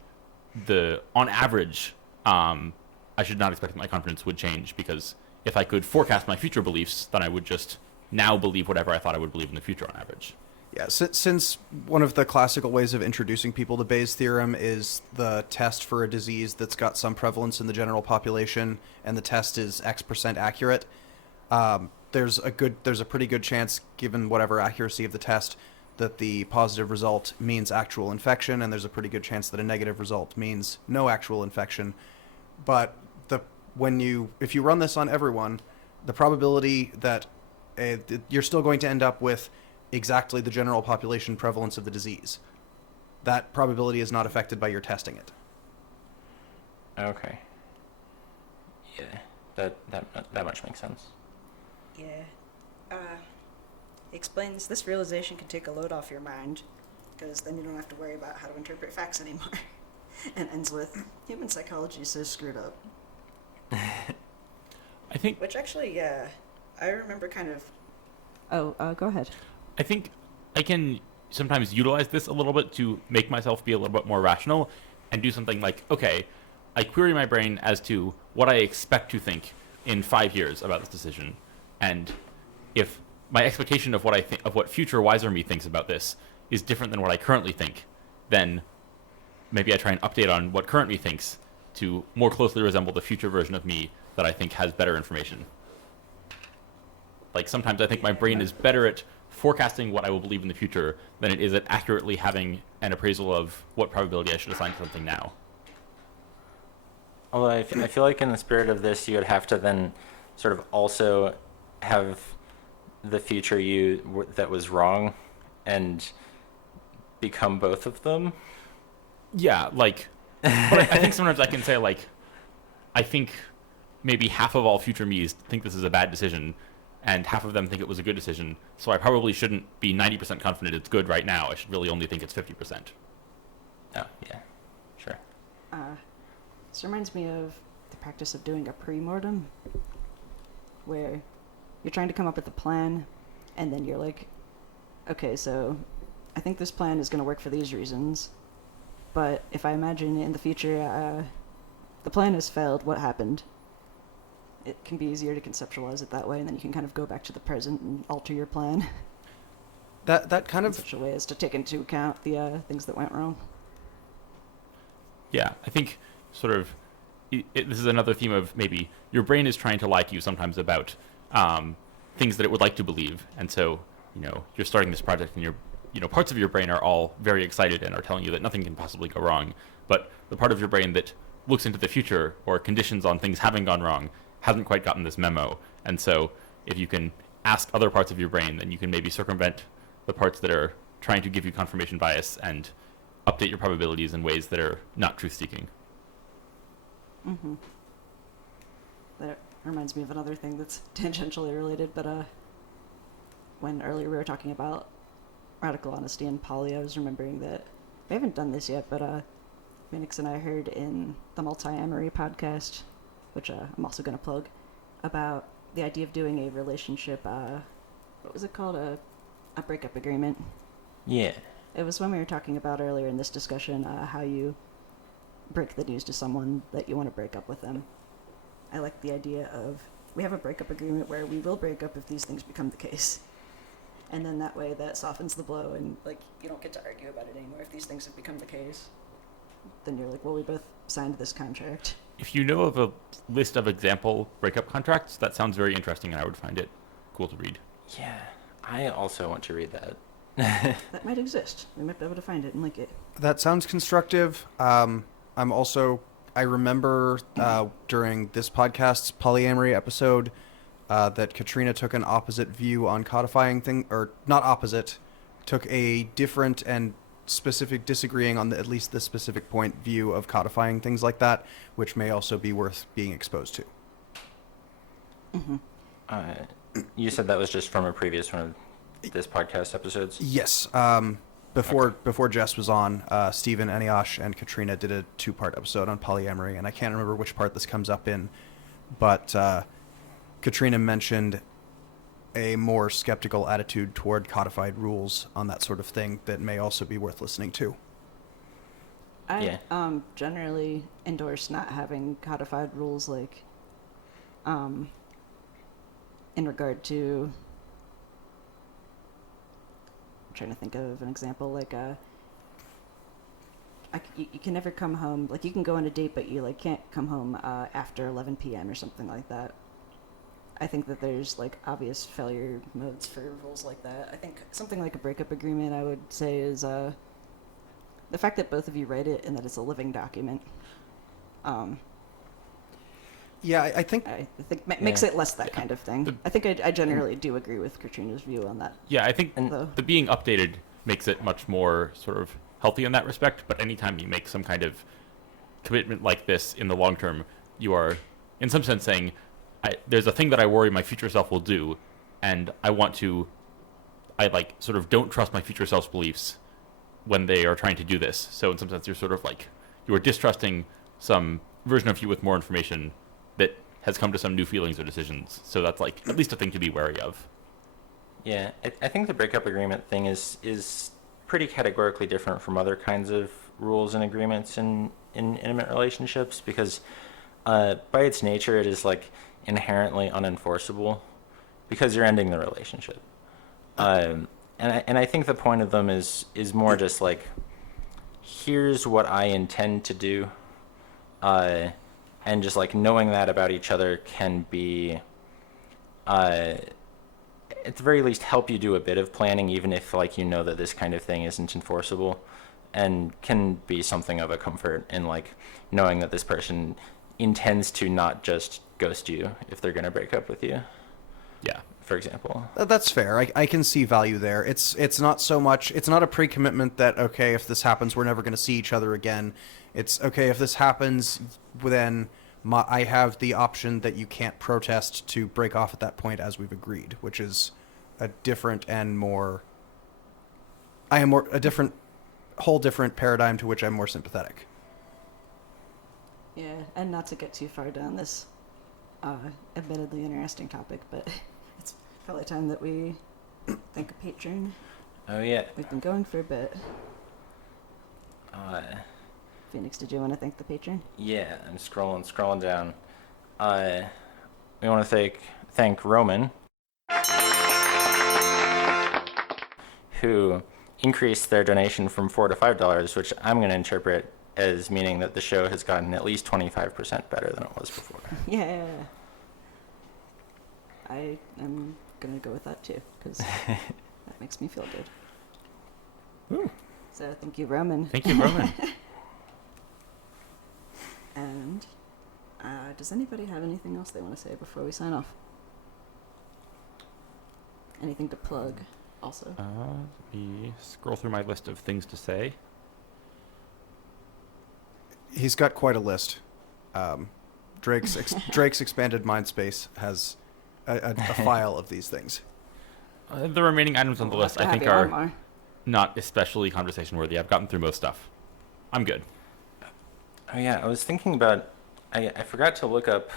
on average, I should not expect that my confidence would change, because if I could forecast my future beliefs, then I would just now believe whatever I thought I would believe in the future on average. Yeah, since one of the classical ways of introducing people to Bayes' theorem is the test for a disease that's got some prevalence in the general population, and the test is X% accurate, there's a pretty good chance, given whatever accuracy of the test, that the positive result means actual infection, and there's a pretty good chance that a negative result means no actual infection. But if you run this on everyone, the probability that you're still going to end up with exactly the general population prevalence of the disease. That probability is not affected by your testing it. Okay. Yeah, that much makes sense. Yeah. He explains this realization can take a load off your mind, because then you don't have to worry about how to interpret facts anymore. And ends with, human psychology is so screwed up. I think Which actually, yeah, I remember kind of... Go ahead. I think I can sometimes utilize this a little bit to make myself be a little bit more rational and do something like, okay, I query my brain as to what I expect to think in 5 years about this decision. And if my expectation of what I think of what future wiser me thinks about this is different than what I currently think, then maybe I try and update on what current me thinks to more closely resemble the future version of me that I think has better information. Like sometimes I think my brain is better at forecasting what I will believe in the future than it is at accurately having an appraisal of what probability I should assign to something now. Although I feel like in the spirit of this, you would have to then sort of also have the future you that was wrong and become both of them. Yeah, like, but I think sometimes I can say, like, I think maybe half of all future me's think this is a bad decision, and half of them think it was a good decision, so I probably shouldn't be 90% confident it's good right now. I should really only think it's 50%. Oh, yeah, sure. This reminds me of the practice of doing a pre-mortem, where you're trying to come up with a plan, and then you're like, okay, so I think this plan is going to work for these reasons, but if I imagine in the future the plan has failed, what happened? It can be easier to conceptualize it that way, and then you can kind of go back to the present and alter your plan That kind in of such a way as to take into account the things that went wrong. Yeah, I think sort of this is another theme of maybe your brain is trying to lie to you sometimes about things that it would like to believe, and so you're starting this project and parts of your brain are all very excited and are telling you that nothing can possibly go wrong, but the part of your brain that looks into the future or conditions on things having gone wrong hasn't quite gotten this memo, and so if you can ask other parts of your brain, then you can maybe circumvent the parts that are trying to give you confirmation bias and update your probabilities in ways that are not truth-seeking. Mm-hmm. That reminds me of another thing that's tangentially related, but when earlier we were talking about radical honesty and poly, I was remembering that we haven't done this yet, but Phoenix and I heard in the Multi-Amory podcast, which I'm also going to plug, about the idea of doing a relationship, what was it called? A breakup agreement. Yeah. It was when we were talking about earlier in this discussion how you break the news to someone that you want to break up with them. I like the idea of we have a breakup agreement where we will break up if these things become the case. And then that way that softens the blow and you don't get to argue about it anymore if these things have become the case. Then you're like, well, we both signed this contract. If you know of a list of example breakup contracts, that sounds very interesting and I would find it cool to read. Yeah. I also want to read that. That might exist. We might be able to find it and link it. That sounds constructive. I remember during this podcast's polyamory episode that Katrina took an opposite view on codifying or not opposite, took a different and specific disagreeing on at least the specific point view of codifying things like that, which may also be worth being exposed to. Mm-hmm. You said that was just from a previous one of this podcast episodes? Yes. Before Jess was on, Stephen, Eneasz, and Katrina did a 2-part episode on polyamory, and I can't remember which part this comes up in, but Katrina mentioned a more skeptical attitude toward codified rules on that sort of thing that may also be worth listening to. I generally endorse not having codified rules in regard to... I'm trying to think of an example, you can never come home, you can go on a date, but you can't come home after 11 p.m. or something like that. I think that there's obvious failure modes for rules like that. I think something like a breakup agreement, I would say, is the fact that both of you write it and that it's a living document. Yeah, I think makes it less that kind of thing. I think I generally do agree with Katrina's view on that. Yeah, I think though. the being updated makes it much more sort of healthy in that respect, but anytime you make some kind of commitment like this in the long term, you are, in some sense, saying, there's a thing that I worry my future self will do, and I sort of don't trust my future self's beliefs when they are trying to do this. So in some sense, you're sort of you are distrusting some version of you with more information that has come to some new feelings or decisions. So that's at least a thing to be wary of. Yeah, I think the breakup agreement thing is pretty categorically different from other kinds of rules and agreements in intimate relationships because by its nature it is inherently unenforceable because you're ending the relationship. And I think the point of them is more just here's what I intend to do, and just knowing that about each other can be, at the very least, help you do a bit of planning, even if that this kind of thing isn't enforceable, and can be something of a comfort in knowing that this person intends to not just ghost you if they're going to break up with you. Yeah. For example. That's fair. I can see value there. It's not so much, it's not a pre-commitment that, okay, if this happens, we're never going to see each other again. It's, okay, if this happens, then I have the option that you can't protest to break off at that point as we've agreed, which is a different and more... whole different paradigm to which I'm more sympathetic. Yeah, and not to get too far down this admittedly interesting topic, but Probably time that we thank a patron. Oh yeah. We've been going for a bit. Uh, Phoenix, did you want to thank the patron? yeah, I'm scrolling down. We want to thank Roman, who increased their donation from $4 to $5, which I'm going to interpret as meaning that the show has gotten at least 25% better than it was before. Yeah. I am going to go with that too, because that makes me feel good. Ooh. So thank you, Roman. Thank you, Roman. And does anybody have anything else they want to say before we sign off? Anything to plug also? Let me scroll through my list of things to say. He's got quite a list. Drake's expanded mind space has a file of these things. The remaining items on the We'll list, have to I have think, you on are more. not especially conversation worthy. I've gotten through most stuff. I'm good. Oh yeah, I was thinking about, I forgot to look up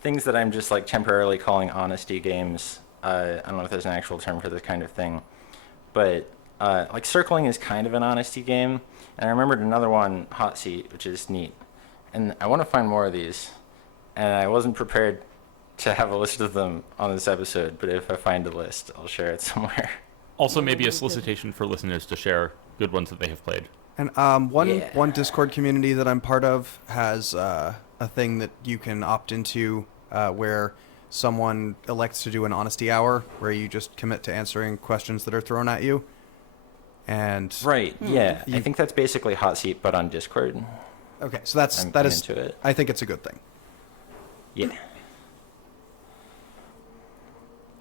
things that I'm just like temporarily calling honesty games. I don't know if there's an actual term for this kind of thing, but like circling is kind of an honesty game. And I remembered another one, Hot Seat, which is neat. And I want to find more of these. And I wasn't prepared to have a list of them on this episode, but if I find a list, I'll share it somewhere. Also, Yeah, maybe a very good. solicitation for listeners to share good ones that they have played. And one Yeah. Discord community that I'm part of has a thing that you can opt into where someone elects to do an honesty hour, where you just commit to answering questions that are thrown at you. And Right, yeah. I You- think that's basically Hot Seat, but on Discord. okay, so that I'm is into it. I think it's a good thing. Yeah.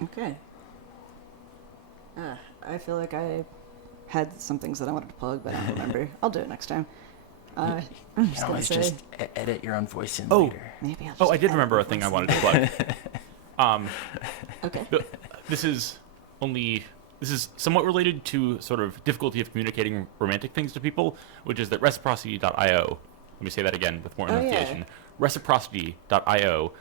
Okay. I feel like I had some things that I wanted to plug, but I don't remember. I'll do it next time. I'm You just can gonna always say just edit your own voice in Oh. later. maybe I'll just Oh, I did add remember my a thing I voice wanted to in. plug. Okay. This is somewhat related to sort of difficulty of communicating romantic things to people, which is that reciprocity.io, let me say that again with more Oh, yeah. enunciation. Reciprocity.io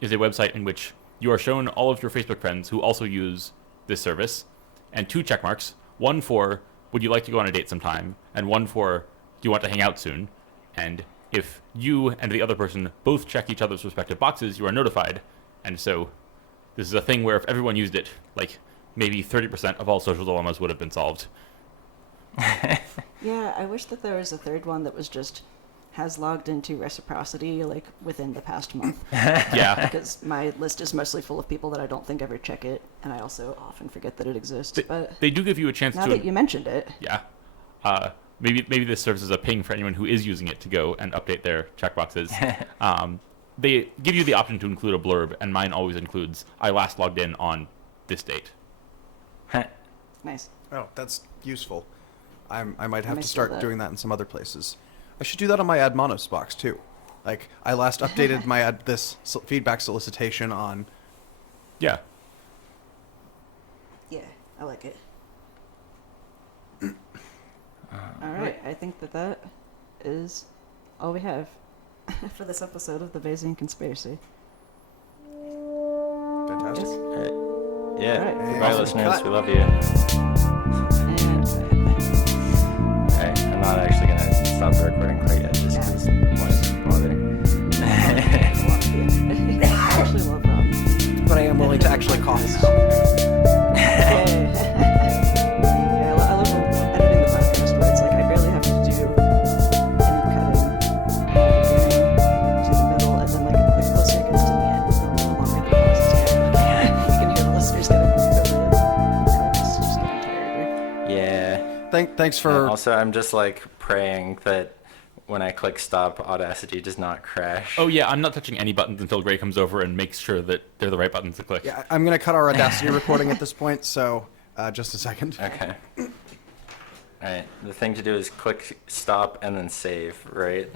is a website in which you are shown all of your Facebook friends who also use this service, and 2 check marks, one for would you like to go on a date sometime, and one for do you want to hang out soon. And if you and the other person both check each other's respective boxes, you are notified. And so this is a thing where if everyone used it, like maybe 30% of all social dilemmas would have been solved. Yeah, I wish that there was a third one that was just has logged into reciprocity like within the past month. Yeah. Because my list is mostly full of people that I don't think ever check it, and I also often forget that it exists. But They do give you a chance now to... that you mentioned it, Yeah. Maybe this serves as a ping for anyone who is using it to go and update their checkboxes. They give you the option to include a blurb, and mine always includes, I last logged in on this date. nice. Oh, that's useful. I might I have may to steal start that. doing that in some other places. I should do that on my Admonos box too. Like I last updated my feedback solicitation on. Yeah. Yeah, I like it. All right, I think that is all we have for this episode of the Bayesian Conspiracy. Fantastic. Yeah. All right. Goodbye, Awesome. listeners. Cut. We love you. And Alright, I'm not actually going to stop the recording quite yet, just because why bother? I actually love that. But I am willing to actually cough. Yeah, I love editing the podcast where it's like I barely have to do any cutting to the middle, and then like the closer it gets to the end, the longer the pauses get. You can hear the listeners getting just getting tired. Yeah. Thanks And for. also, I'm just like praying that when I click stop, Audacity does not crash. Oh, yeah, I'm not touching any buttons until Gray comes over and makes sure that they're the right buttons to click. Yeah, I'm gonna cut our Audacity recording at this point. So just a second. Okay. Alright, the thing to do is click stop and then save, right?